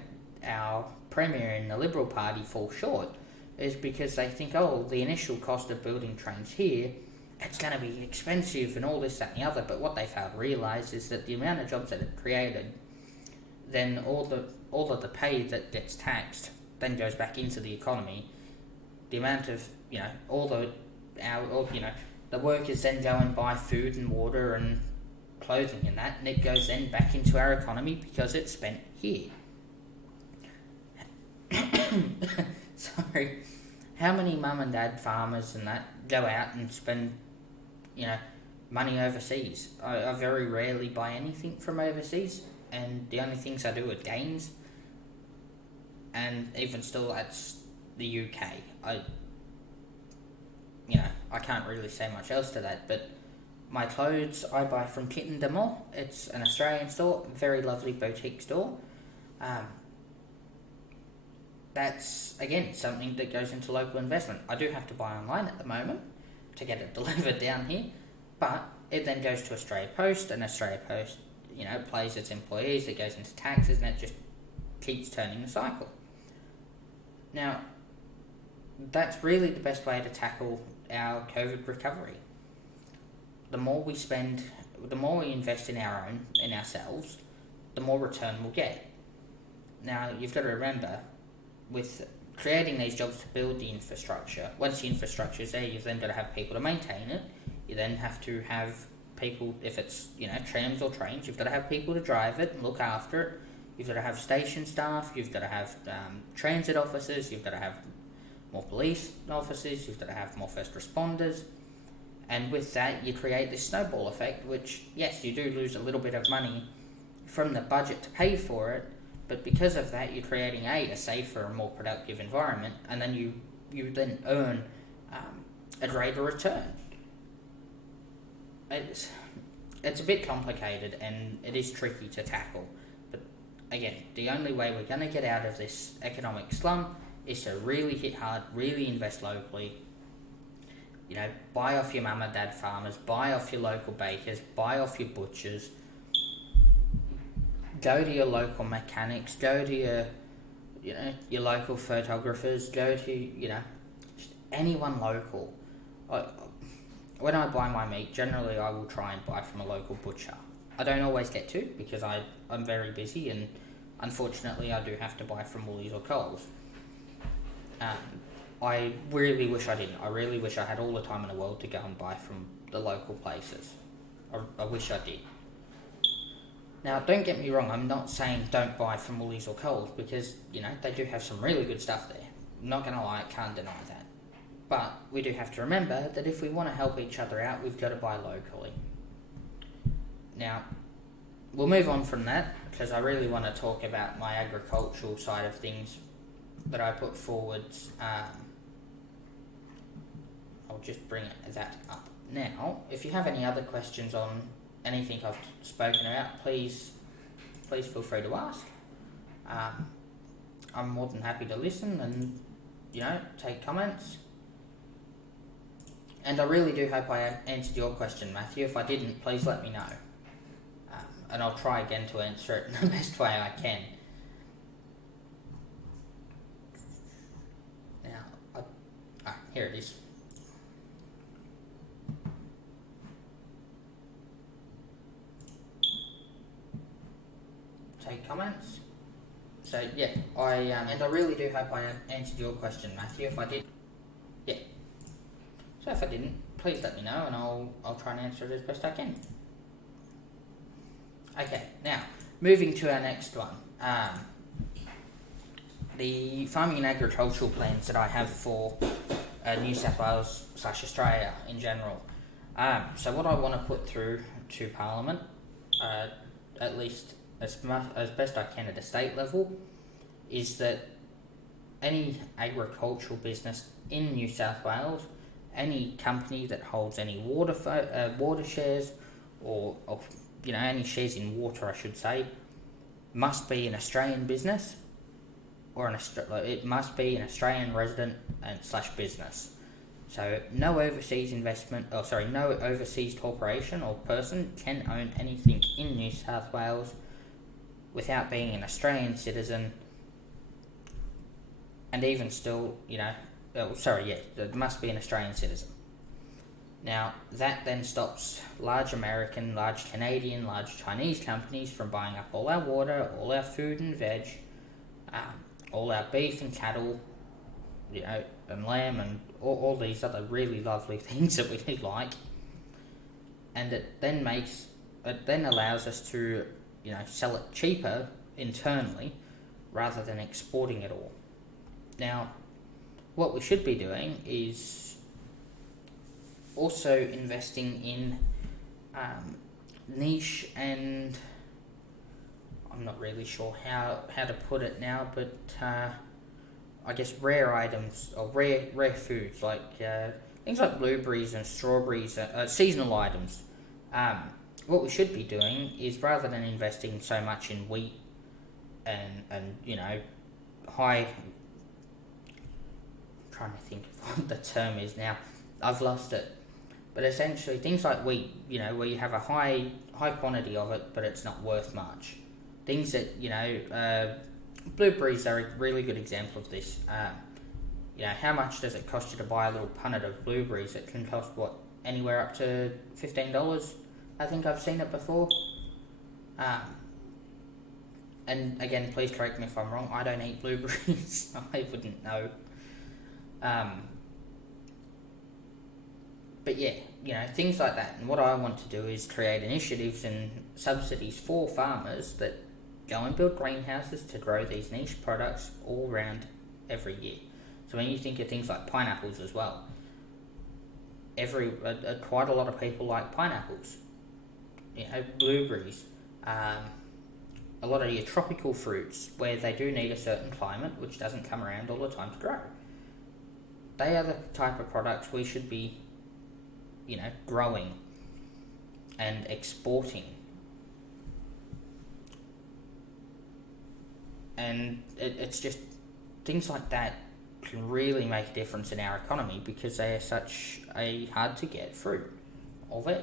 our Premier and the Liberal Party fall short, is because they think, the initial cost of building trains here, it's going to be expensive and all this, that and the other, but what they fail to realise is that the amount of jobs that it created, then all of the pay that gets taxed then goes back into the economy. The amount of, the workers then go and buy food and water and clothing and that, and it goes then back into our economy because it's spent here. Sorry. How many mum and dad farmers and that go out and spend, money overseas? I very rarely buy anything from overseas, and the only things I do are gains, and even still that's the UK. I can't really say much else to that, but my clothes I buy from Kitten de Mont. It's an Australian store, very lovely boutique store. That's, again, something that goes into local investment. I do have to buy online at the moment to get it delivered down here, but it then goes to Australia Post, and Australia Post, pays its employees, it goes into taxes, and it just keeps turning the cycle. Now, that's really the best way to tackle our COVID recovery. The more we spend, the more we invest in ourselves, the more return we'll get. Now, you've got to remember, with creating these jobs to build the infrastructure, once the infrastructure is there, you've then got to have people to maintain it. You then have to have people, if it's, trams or trains, you've got to have people to drive it and look after it. You've got to have station staff, you've got to have transit officers, you've got to have more police officers, you've got to have more first responders. And with that, you create this snowball effect, which, yes, you do lose a little bit of money from the budget to pay for it, but because of that, you're creating a safer and more productive environment, and then you then earn a greater return. It's a bit complicated, and it is tricky to tackle. But again, the only way we're going to get out of this economic slump is to really hit hard, really invest locally. Buy off your mum and dad farmers, buy off your local bakers, buy off your butchers. Go to your local mechanics, go to your local photographers, go to, just anyone local. When I buy my meat, generally I will try and buy from a local butcher. I don't always get to, because I'm very busy, and unfortunately I do have to buy from Woolies or Coles. I really wish I didn't. I really wish I had all the time in the world to go and buy from the local places. I wish I did. Now, don't get me wrong, I'm not saying don't buy from Woolies or Coles, because, they do have some really good stuff there. I'm not going to lie, I can't deny that. But we do have to remember that if we want to help each other out, we've got to buy locally. Now, we'll move on from that, because I really want to talk about my agricultural side of things that I put forward. I'll just bring that up now. If you have any other questions on anything I've spoken about, please feel free to ask. I'm more than happy to listen and, take comments. And I really do hope I answered your question, Matthew. If I didn't, please let me know. And I'll try again to answer it in the best way I can. Now, here it is. Take comments. So yeah, and I really do hope I answered your question, Matthew. If I did, yeah. So if I didn't, please let me know, and I'll try and answer it as best I can. Okay, now moving to our next one. The farming and agricultural plans that I have for New South Wales / Australia in general. So what I want to put through to Parliament, at least as best I can at a state level, is that any agricultural business in New South Wales, any company that holds any water shares or any shares in water, I should say, must be an Australian business, or it must be an Australian resident and / business. So no overseas no overseas corporation or person can own anything in New South Wales without being an Australian citizen, and even still, it must be an Australian citizen. Now, that then stops large American, large Canadian, large Chinese companies from buying up all our water, all our food and veg, all our beef and cattle, and lamb, and all these other really lovely things that we like. And it then allows us to sell it cheaper internally rather than exporting it all. Now, what we should be doing is also investing in niche, and I'm not really sure how to put it now, but I guess rare items or rare foods, like things like blueberries and strawberries, seasonal items. What we should be doing is, rather than investing so much in wheat and high, I'm trying to think of what the term is now, I've lost it, but essentially things like wheat, where you have a high quantity of it but it's not worth much. Things that blueberries are a really good example of this. How much does it cost you to buy a little punnet of blueberries? It can cost, anywhere up to $15. I think I've seen it before. And again, please correct me if I'm wrong. I don't eat blueberries. I wouldn't know. But yeah, things like that. And what I want to do is create initiatives and subsidies for farmers that go and build greenhouses to grow these niche products all around every year. So when you think of things like pineapples as well, quite a lot of people like pineapples, blueberries, a lot of your tropical fruits where they do need a certain climate, which doesn't come around all the time to grow. They are the type of products we should be, growing and exporting. And it's just things like that can really make a difference in our economy because they are such a hard to get fruit or veg.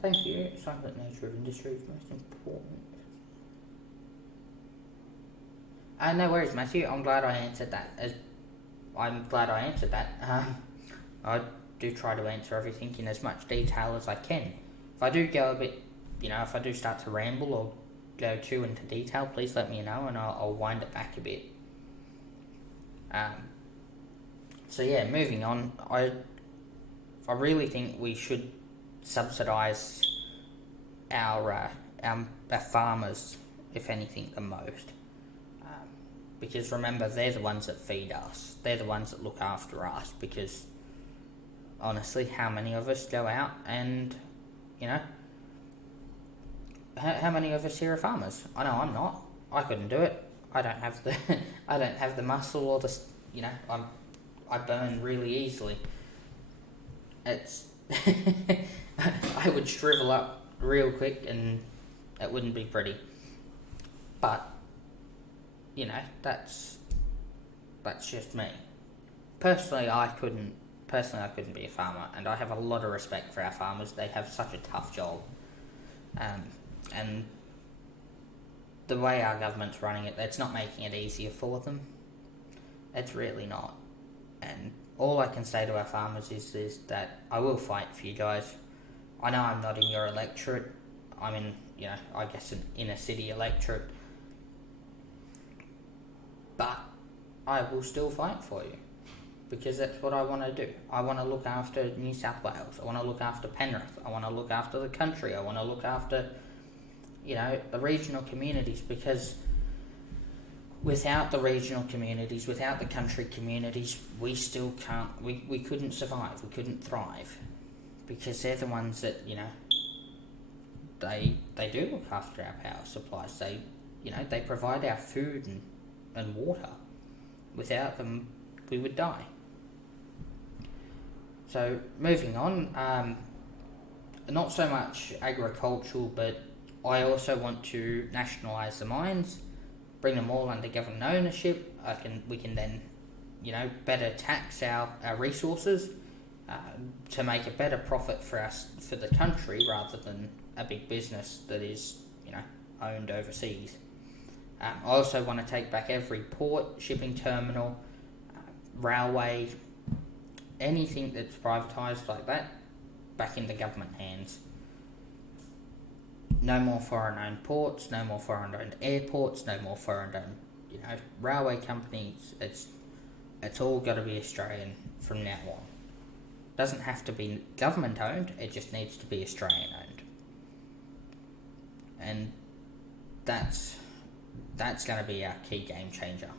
Thank you. Silent nature of industry is most important. No worries, Matthew. I'm glad I answered that. I do try to answer everything in as much detail as I can. If I do go a bit, if I do start to ramble or go too into detail, please let me know and I'll wind it back a bit. So yeah, moving on. I really think we should subsidise our farmers, if anything, the most. Because remember, they're the ones that feed us. They're the ones that look after us. Because honestly, how many of us go out and, how many of us here are farmers? I know I'm not. I couldn't do it. I don't have the muscle or the, I burn really easily. It's I would shrivel up real quick and it wouldn't be pretty. But that's just me. Personally, I couldn't be a farmer, and I have a lot of respect for our farmers. They have such a tough job, and the way our government's running it, it's not making it easier for them. It's really not. And all I can say to our farmers is that I will fight for you guys. I know I'm not in your electorate. I'm in, I guess an inner city electorate. But I will still fight for you. Because that's what I want to do. I want to look after New South Wales. I want to look after Penrith. I want to look after the country. I want to look after, the regional communities, because without the regional communities, without the country communities, we still can't, we couldn't survive, we couldn't thrive, because they're the ones that, they do look after our power supplies. They provide our food and water. Without them, we would die. So, moving on, not so much agricultural, but I also want to nationalise the mines, bring them all under government ownership. We can then, better tax our resources to make a better profit for the country, rather than a big business that is, owned overseas. I also want to take back every port, shipping terminal, railway, anything that's privatised like that, back into government hands. No more foreign-owned ports, no more foreign-owned airports, no more foreign-owned, railway companies. It's all got to be Australian from now on. Doesn't have to be government-owned, it just needs to be Australian-owned. And that's going to be our key game changer.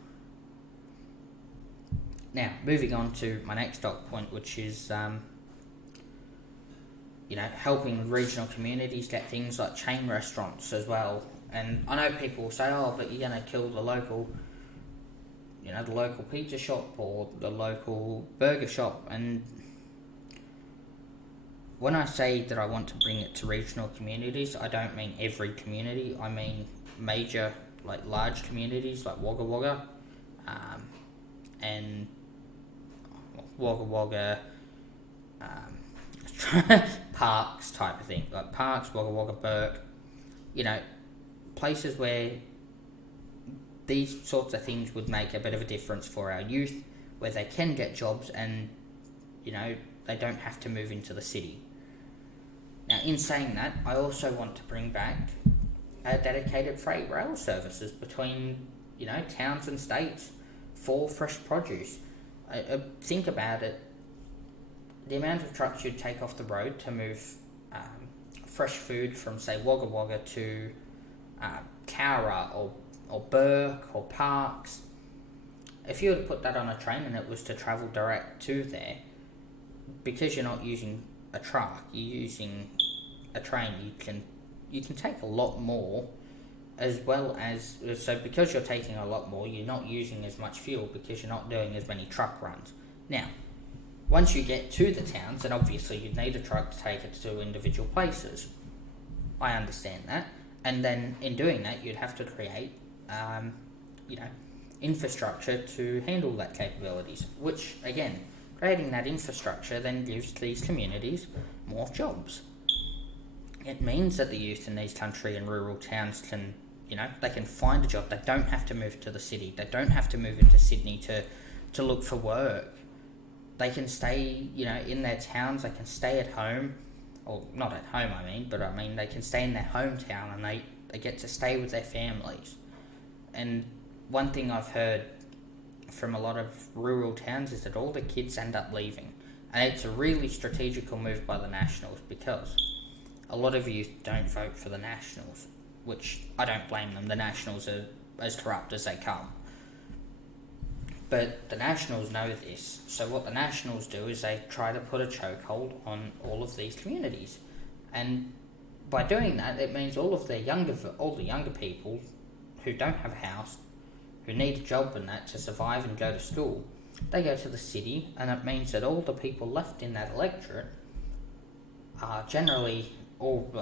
Now, moving on to my next dot point, which is, helping regional communities get things like chain restaurants as well. And I know people will say, oh, but you're going to kill the local pizza shop or the local burger shop. And when I say that I want to bring it to regional communities, I don't mean every community. I mean major, large communities like Wagga Wagga, and Wagga Wagga, parks type of thing, like parks, Wagga Wagga, Burke, places where these sorts of things would make a bit of a difference for our youth, where they can get jobs and, they don't have to move into the city. Now, in saying that, I also want to bring back dedicated freight rail services between, towns and states for fresh produce. Think about it. The amount of trucks you'd take off the road to move fresh food from, say, Wagga Wagga to Cowra or Burke or Parks. If you were to put that on a train and it was to travel direct to there, because you're not using a truck, you're using a train, you can take a lot more, as well as, so because you're taking a lot more, you're not using as much fuel because you're not doing as many truck runs. Now, once you get to the towns, then obviously you'd need a truck to take it to individual places. I understand that. And then in doing that, you'd have to create, infrastructure to handle that capabilities, which, again, creating that infrastructure then gives these communities more jobs. It means that the youth in these country and rural towns can, they can find a job. They don't have to move to the city. They don't have to move into Sydney to look for work. They can stay, in their towns. They can stay at home, or not at home, but they can stay in their hometown, and they get to stay with their families. And one thing I've heard from a lot of rural towns is that all the kids end up leaving. And it's a really strategical move by the Nationals, because a lot of youth don't vote for the Nationals, which I don't blame them. The Nationals are as corrupt as they come. But the Nationals know this, so what the Nationals do is they try to put a chokehold on all of these communities. And by doing that, it means all the younger people who don't have a house, who need a job and that to survive and go to school, they go to the city, and it means that all the people left in that electorate are generally all,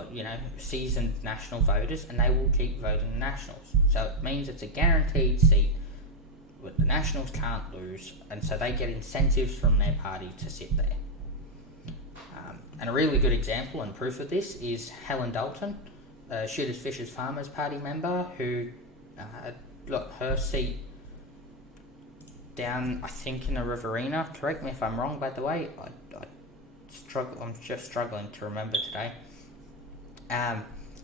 seasoned National voters, and they will keep voting the Nationals. So it means it's a guaranteed seat that the Nationals can't lose, and so they get incentives from their party to sit there. And a really good example and proof of this is Helen Dalton, a Shooters Fishers Farmers Party member, who got her seat down, I think, in the Riverina. Correct me if I'm wrong, by the way. I'm just struggling to remember today.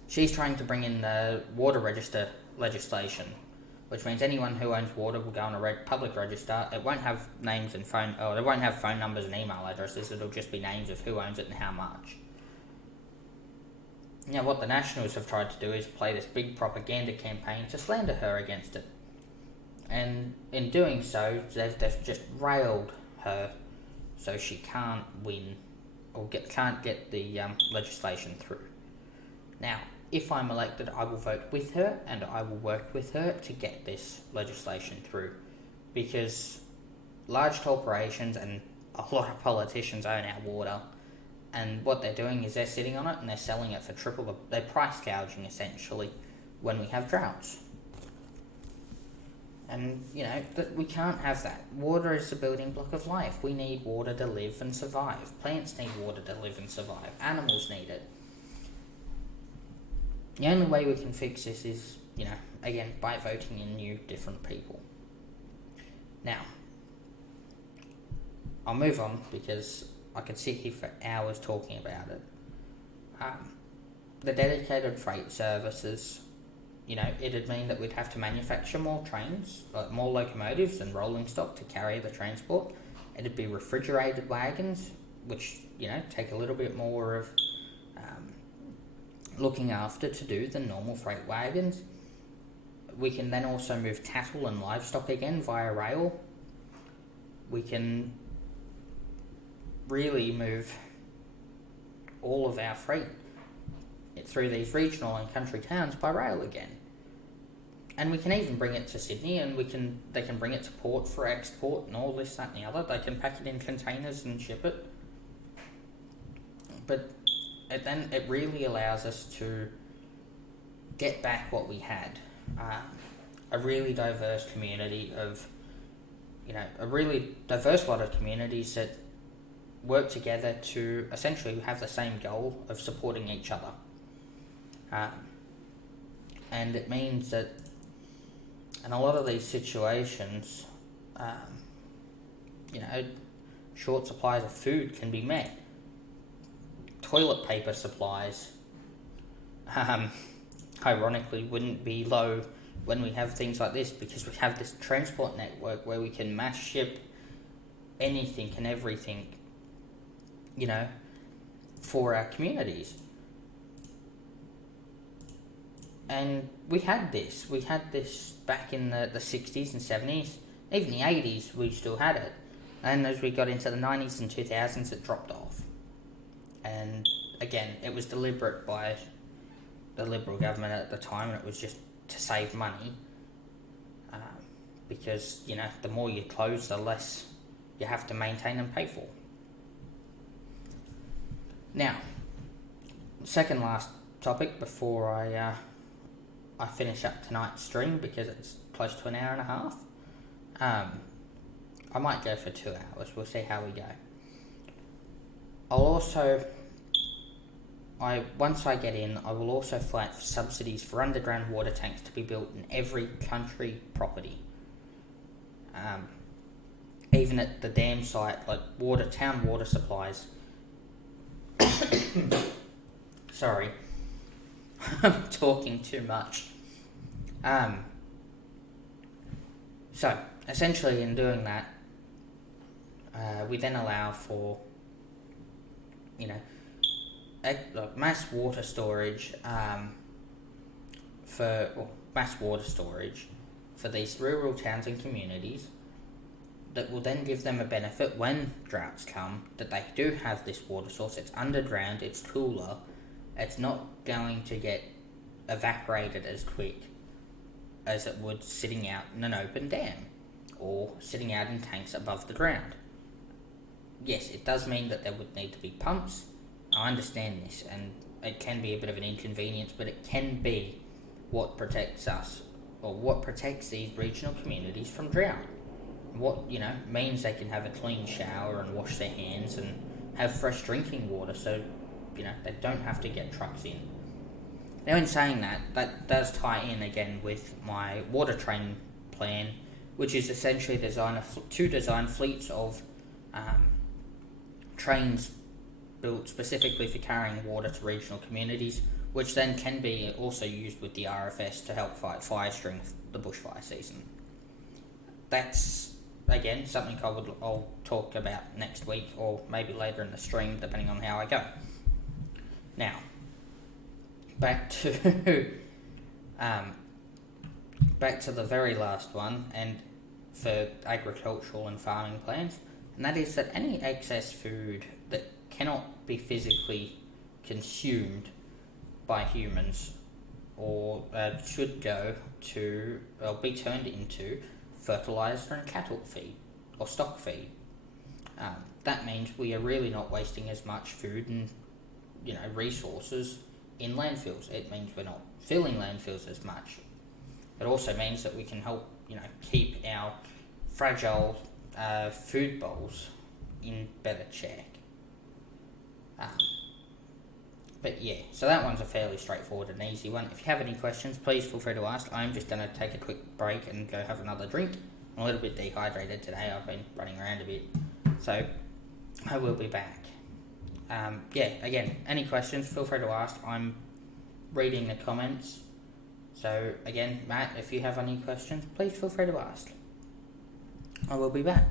She's trying to bring in the water register legislation, which means anyone who owns water will go on a public register. It won't have names and it won't have phone numbers and email addresses. It'll just be names of who owns it and how much. Now, what the Nationals have tried to do is play this big propaganda campaign to slander her against it. And in doing so, they've just railed her so she can't win or can't get the legislation through. Now, if I'm elected, I will vote with her and I will work with her to get this legislation through, because large corporations and a lot of politicians own our water, and what they're doing is they're sitting on it and they're selling it for they're price gouging essentially when we have droughts. And, we can't have that. Water is the building block of life. We need water to live and survive. Plants need water to live and survive. Animals need it. The only way we can fix this is, again, by voting in new, different people. Now, I'll move on because I could sit here for hours talking about it. The dedicated freight services, it'd mean that we'd have to manufacture more trains, more locomotives and rolling stock to carry the transport. It'd be refrigerated wagons, which, take a little bit more of looking after to do than normal freight wagons. We can then also move cattle and livestock again via rail. We can really move all of our freight through these regional and country towns by rail again. And we can even bring it to Sydney, and they can bring it to port for export and all this, that and the other. They can pack it in containers and ship it. But it really allows us to get back what we had. A really diverse community of, a really diverse lot of communities that work together to essentially have the same goal of supporting each other. And it means that And a lot of these situations, you know, short supplies of food can be met. Toilet paper supplies, ironically, wouldn't be low when we have things like this, because we have this transport network where we can mass ship anything and everything, you know, for our communities. And we had this back in the 60s and 70s, even the 80s we still had it. And as we got into the 90s and 2000s, it dropped off. And again, it was deliberate by the Liberal government at the time, and it was just to save money. Because, you know, the more you close, the less you have to maintain and pay for. Now, second last topic before I finish up tonight's stream, because it's close to an hour and a half. I might go for 2 hours. We'll see how we go. I'll also, once I get in, I will also fight for subsidies for underground water tanks to be built in every country property. Even at the dam site, like town water supplies. Sorry, I'm talking too much. So, essentially in doing that, we then allow for, you know, mass water storage, for these rural towns and communities, that will then give them a benefit when droughts come, that they do have this water source. It's underground, it's cooler, it's not going to get evaporated as quick as it would sitting out in an open dam or sitting out in tanks above the ground. Yes, it does mean that there would need to be pumps. I understand this, and it can be a bit of an inconvenience, but it can be what protects us, or what protects these regional communities from drought. What, you know, means they can have a clean shower and wash their hands and have fresh drinking water, so, you know, they don't have to get trucks in. Now, in saying that, that does tie in again with my water train plan, which is essentially to design fleets of trains built specifically for carrying water to regional communities, which then can be also used with the RFS to help fight fires during the bushfire season. That's, again, something I'll talk about next week, or maybe later in the stream, depending on how I go. Now, back to the very last one, and for agricultural and farming plans, and that is that any excess food that cannot be physically consumed by humans, or should go to, or be turned into fertilizer and cattle feed, or stock feed. That means we are really not wasting as much food and, you know, resources in landfills. It means we're not filling landfills as much. It also means that we can help, you know, keep our fragile food bowls in better check. But yeah, so that one's a fairly straightforward and easy one. If you have any questions, please feel free to ask. I'm just going to take a quick break and go have another drink. I'm a little bit dehydrated today. I've been running around a bit. So I will be back. Yeah, again, any questions, feel free to ask. I'm reading the comments. So again, Matt, if you have any questions, please feel free to ask. I will be back.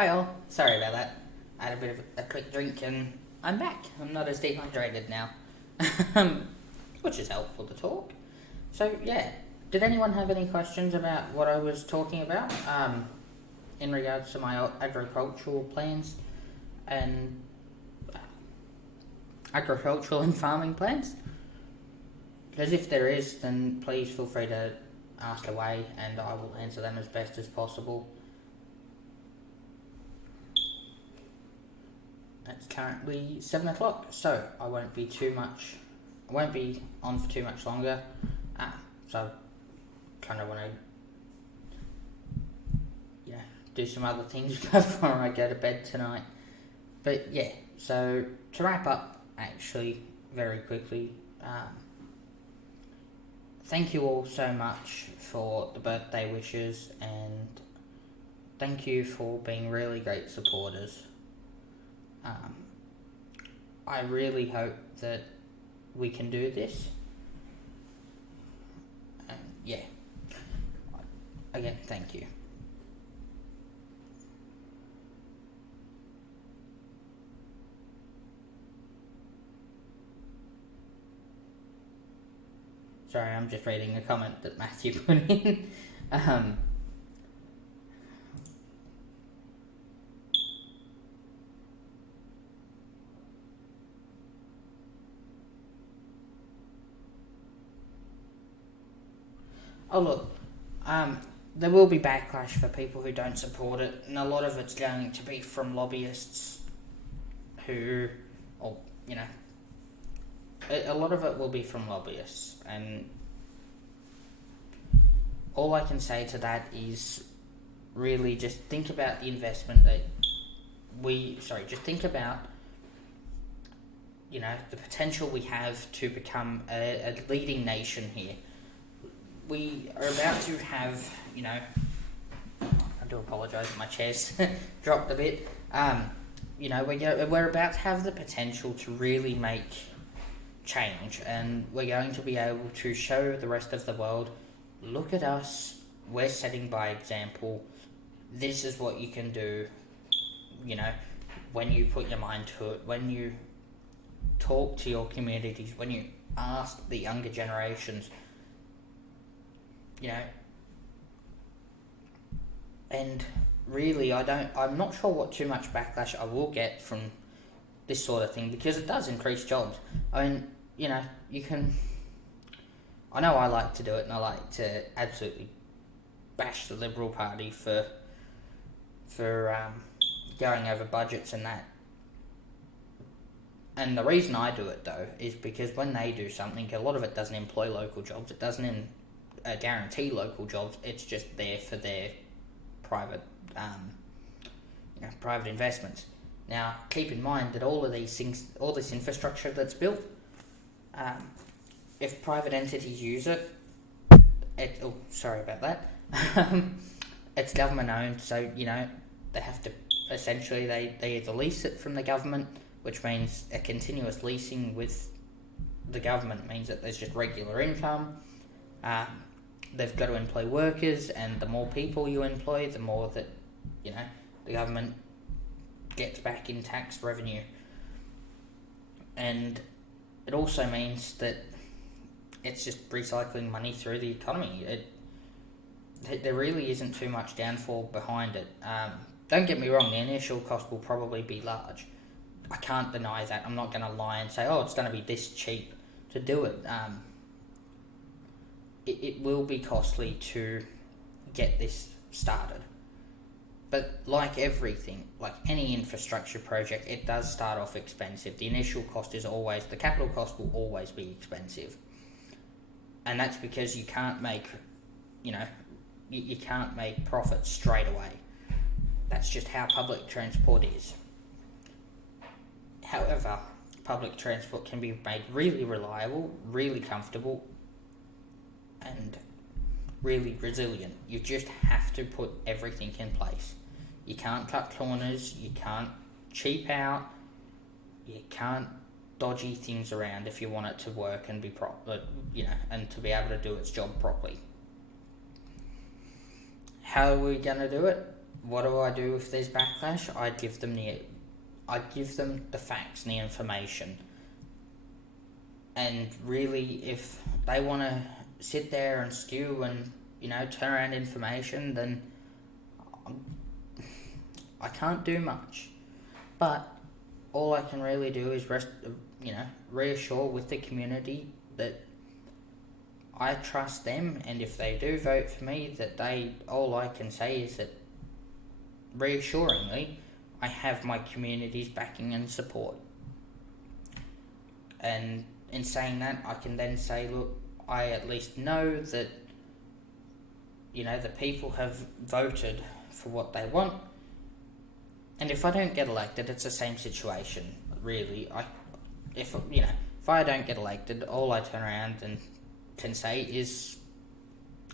Hi all, sorry about that. I had a bit of a quick drink and I'm back. I'm not as dehydrated now, which is helpful to talk. So yeah, did anyone have any questions about what I was talking about in regards to my agricultural plans and agricultural and farming plans? Because if there is, then please feel free to ask away and I will answer them as best as possible. It's currently 7 o'clock, so I won't be on for too much longer. So kind of want to, do some other things before I go to bed tonight. But yeah, so to wrap up, actually, very quickly, thank you all so much for the birthday wishes and thank you for being really great supporters. I really hope that we can do this. And yeah, again, thank you. Sorry, I'm just reading a comment that Matthew put in. Oh look, there will be backlash for people who don't support it, and a lot of it's going to be from lobbyists who, a lot of it will be from lobbyists, and all I can say to that is really just think about the investment that just think about, the potential we have to become a leading nation here. We are about to have, I do apologise, my chair's dropped a bit. We're about to have the potential to really make change, and we're going to be able to show the rest of the world, look at us, we're setting by example, this is what you can do, when you put your mind to it, when you talk to your communities, when you ask the younger generations, and really I'm not sure what too much backlash I will get from this sort of thing, because it does increase jobs. I mean, I know I like to do it, and I like to absolutely bash the Liberal Party for going over budgets and that. And the reason I do it, though, is because when they do something, a lot of it doesn't employ local jobs, it doesn't guarantee local jobs, it's just there for their private private investments. Now, keep in mind that all of these things, all this infrastructure that's built, if private entities use it, sorry about that, it's government owned, so, they have to, essentially, they either lease it from the government, which means a continuous leasing with the government means that there's just regular income. They've got to employ workers, and the more people you employ, the more that, the government gets back in tax revenue. And it also means that it's just recycling money through the economy. There really isn't too much downfall behind it. Don't get me wrong, the initial cost will probably be large. I can't deny that. I'm not going to lie and say, it's going to be this cheap to do it. It will be costly to get this started. But like everything, like any infrastructure project, it does start off expensive. The initial cost is always, the capital cost will always be expensive. And that's because you can't make, you can't make profits straight away. That's just how public transport is. However, public transport can be made really reliable, really comfortable, and really resilient. You just have to put everything in place. You can't cut corners, you can't cheap out, you can't dodgy things around if you want it to work and be and to be able to do its job properly. How are we going to do it? what do I do if there's backlash? I'd give them the facts and the information. And really, if they want to sit there and stew and, turn around information, then I can't do much. But all I can really do is reassure with the community that I trust them, and if they do vote for me, all I can say is that reassuringly, I have my community's backing and support. And in saying that, I can then say, look, I at least know that, the people have voted for what they want. And if I don't get elected, it's the same situation, really. If I don't get elected, all I turn around and can say is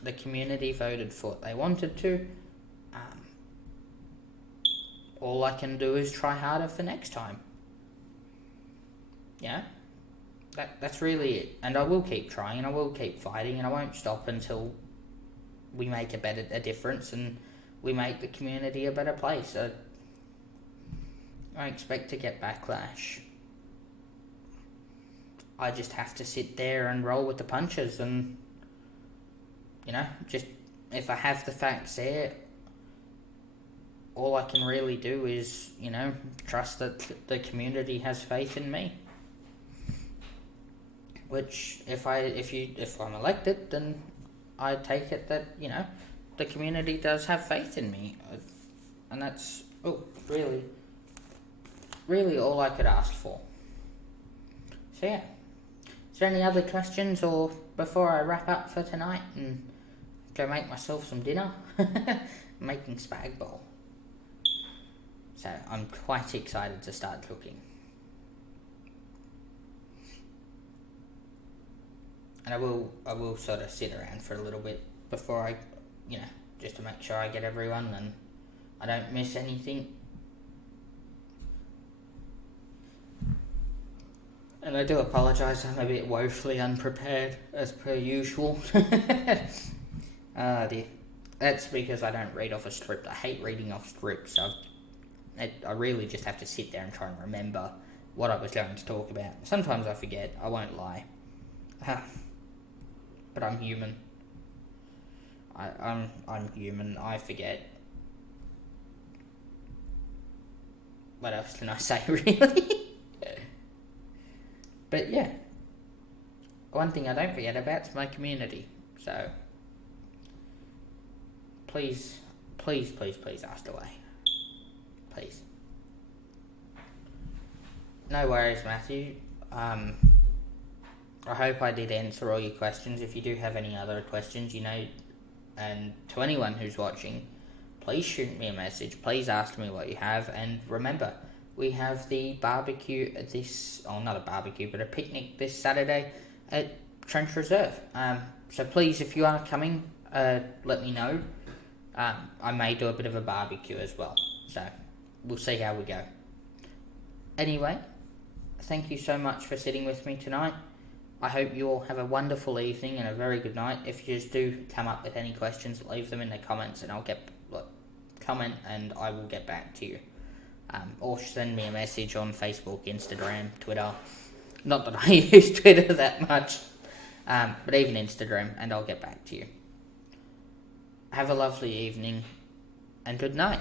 the community voted for what they wanted to. All I can do is try harder for next time. That's really it. And I will keep trying, and I will keep fighting, and I won't stop until we make a difference and we make the community a better place. I expect to get backlash. I just have to sit there and roll with the punches, and just if I have the facts there, all I can really do is trust that the community has faith in me. Which if I'm elected, then I take it that the community does have faith in me, and that's really all I could ask for. So yeah. Is there any other questions, or before I wrap up for tonight and go make myself some dinner? Making spag bol. So I'm quite excited to start cooking. And I will sort of sit around for a little bit before I, just to make sure I get everyone and I don't miss anything. And I do apologise, I'm a bit woefully unprepared, as per usual. Dear. That's because I don't read off a script. I hate reading off scripts, so I really just have to sit there and try and remember what I was going to talk about. Sometimes I forget, I won't lie. But I'm human. I'm human, I forget. What else can I say, really? But yeah, one thing I don't forget about is my community. So please ask away. Please. No worries, Matthew. I hope I did answer all your questions. If you do have any other questions, and to anyone who's watching, please shoot me a message. Please ask me what you have. And remember, we have the barbecue not a barbecue, but a picnic this Saturday at Trench Reserve. So please, if you are coming, let me know. I may do a bit of a barbecue as well. So we'll see how we go. Anyway, thank you so much for sitting with me tonight. I hope you all have a wonderful evening and a very good night. If you just do come up with any questions, leave them in the comments and I'll comment and I will get back to you. Or send me a message on Facebook, Instagram, Twitter. Not that I use Twitter that much, but even Instagram, and I'll get back to you. Have a lovely evening and good night.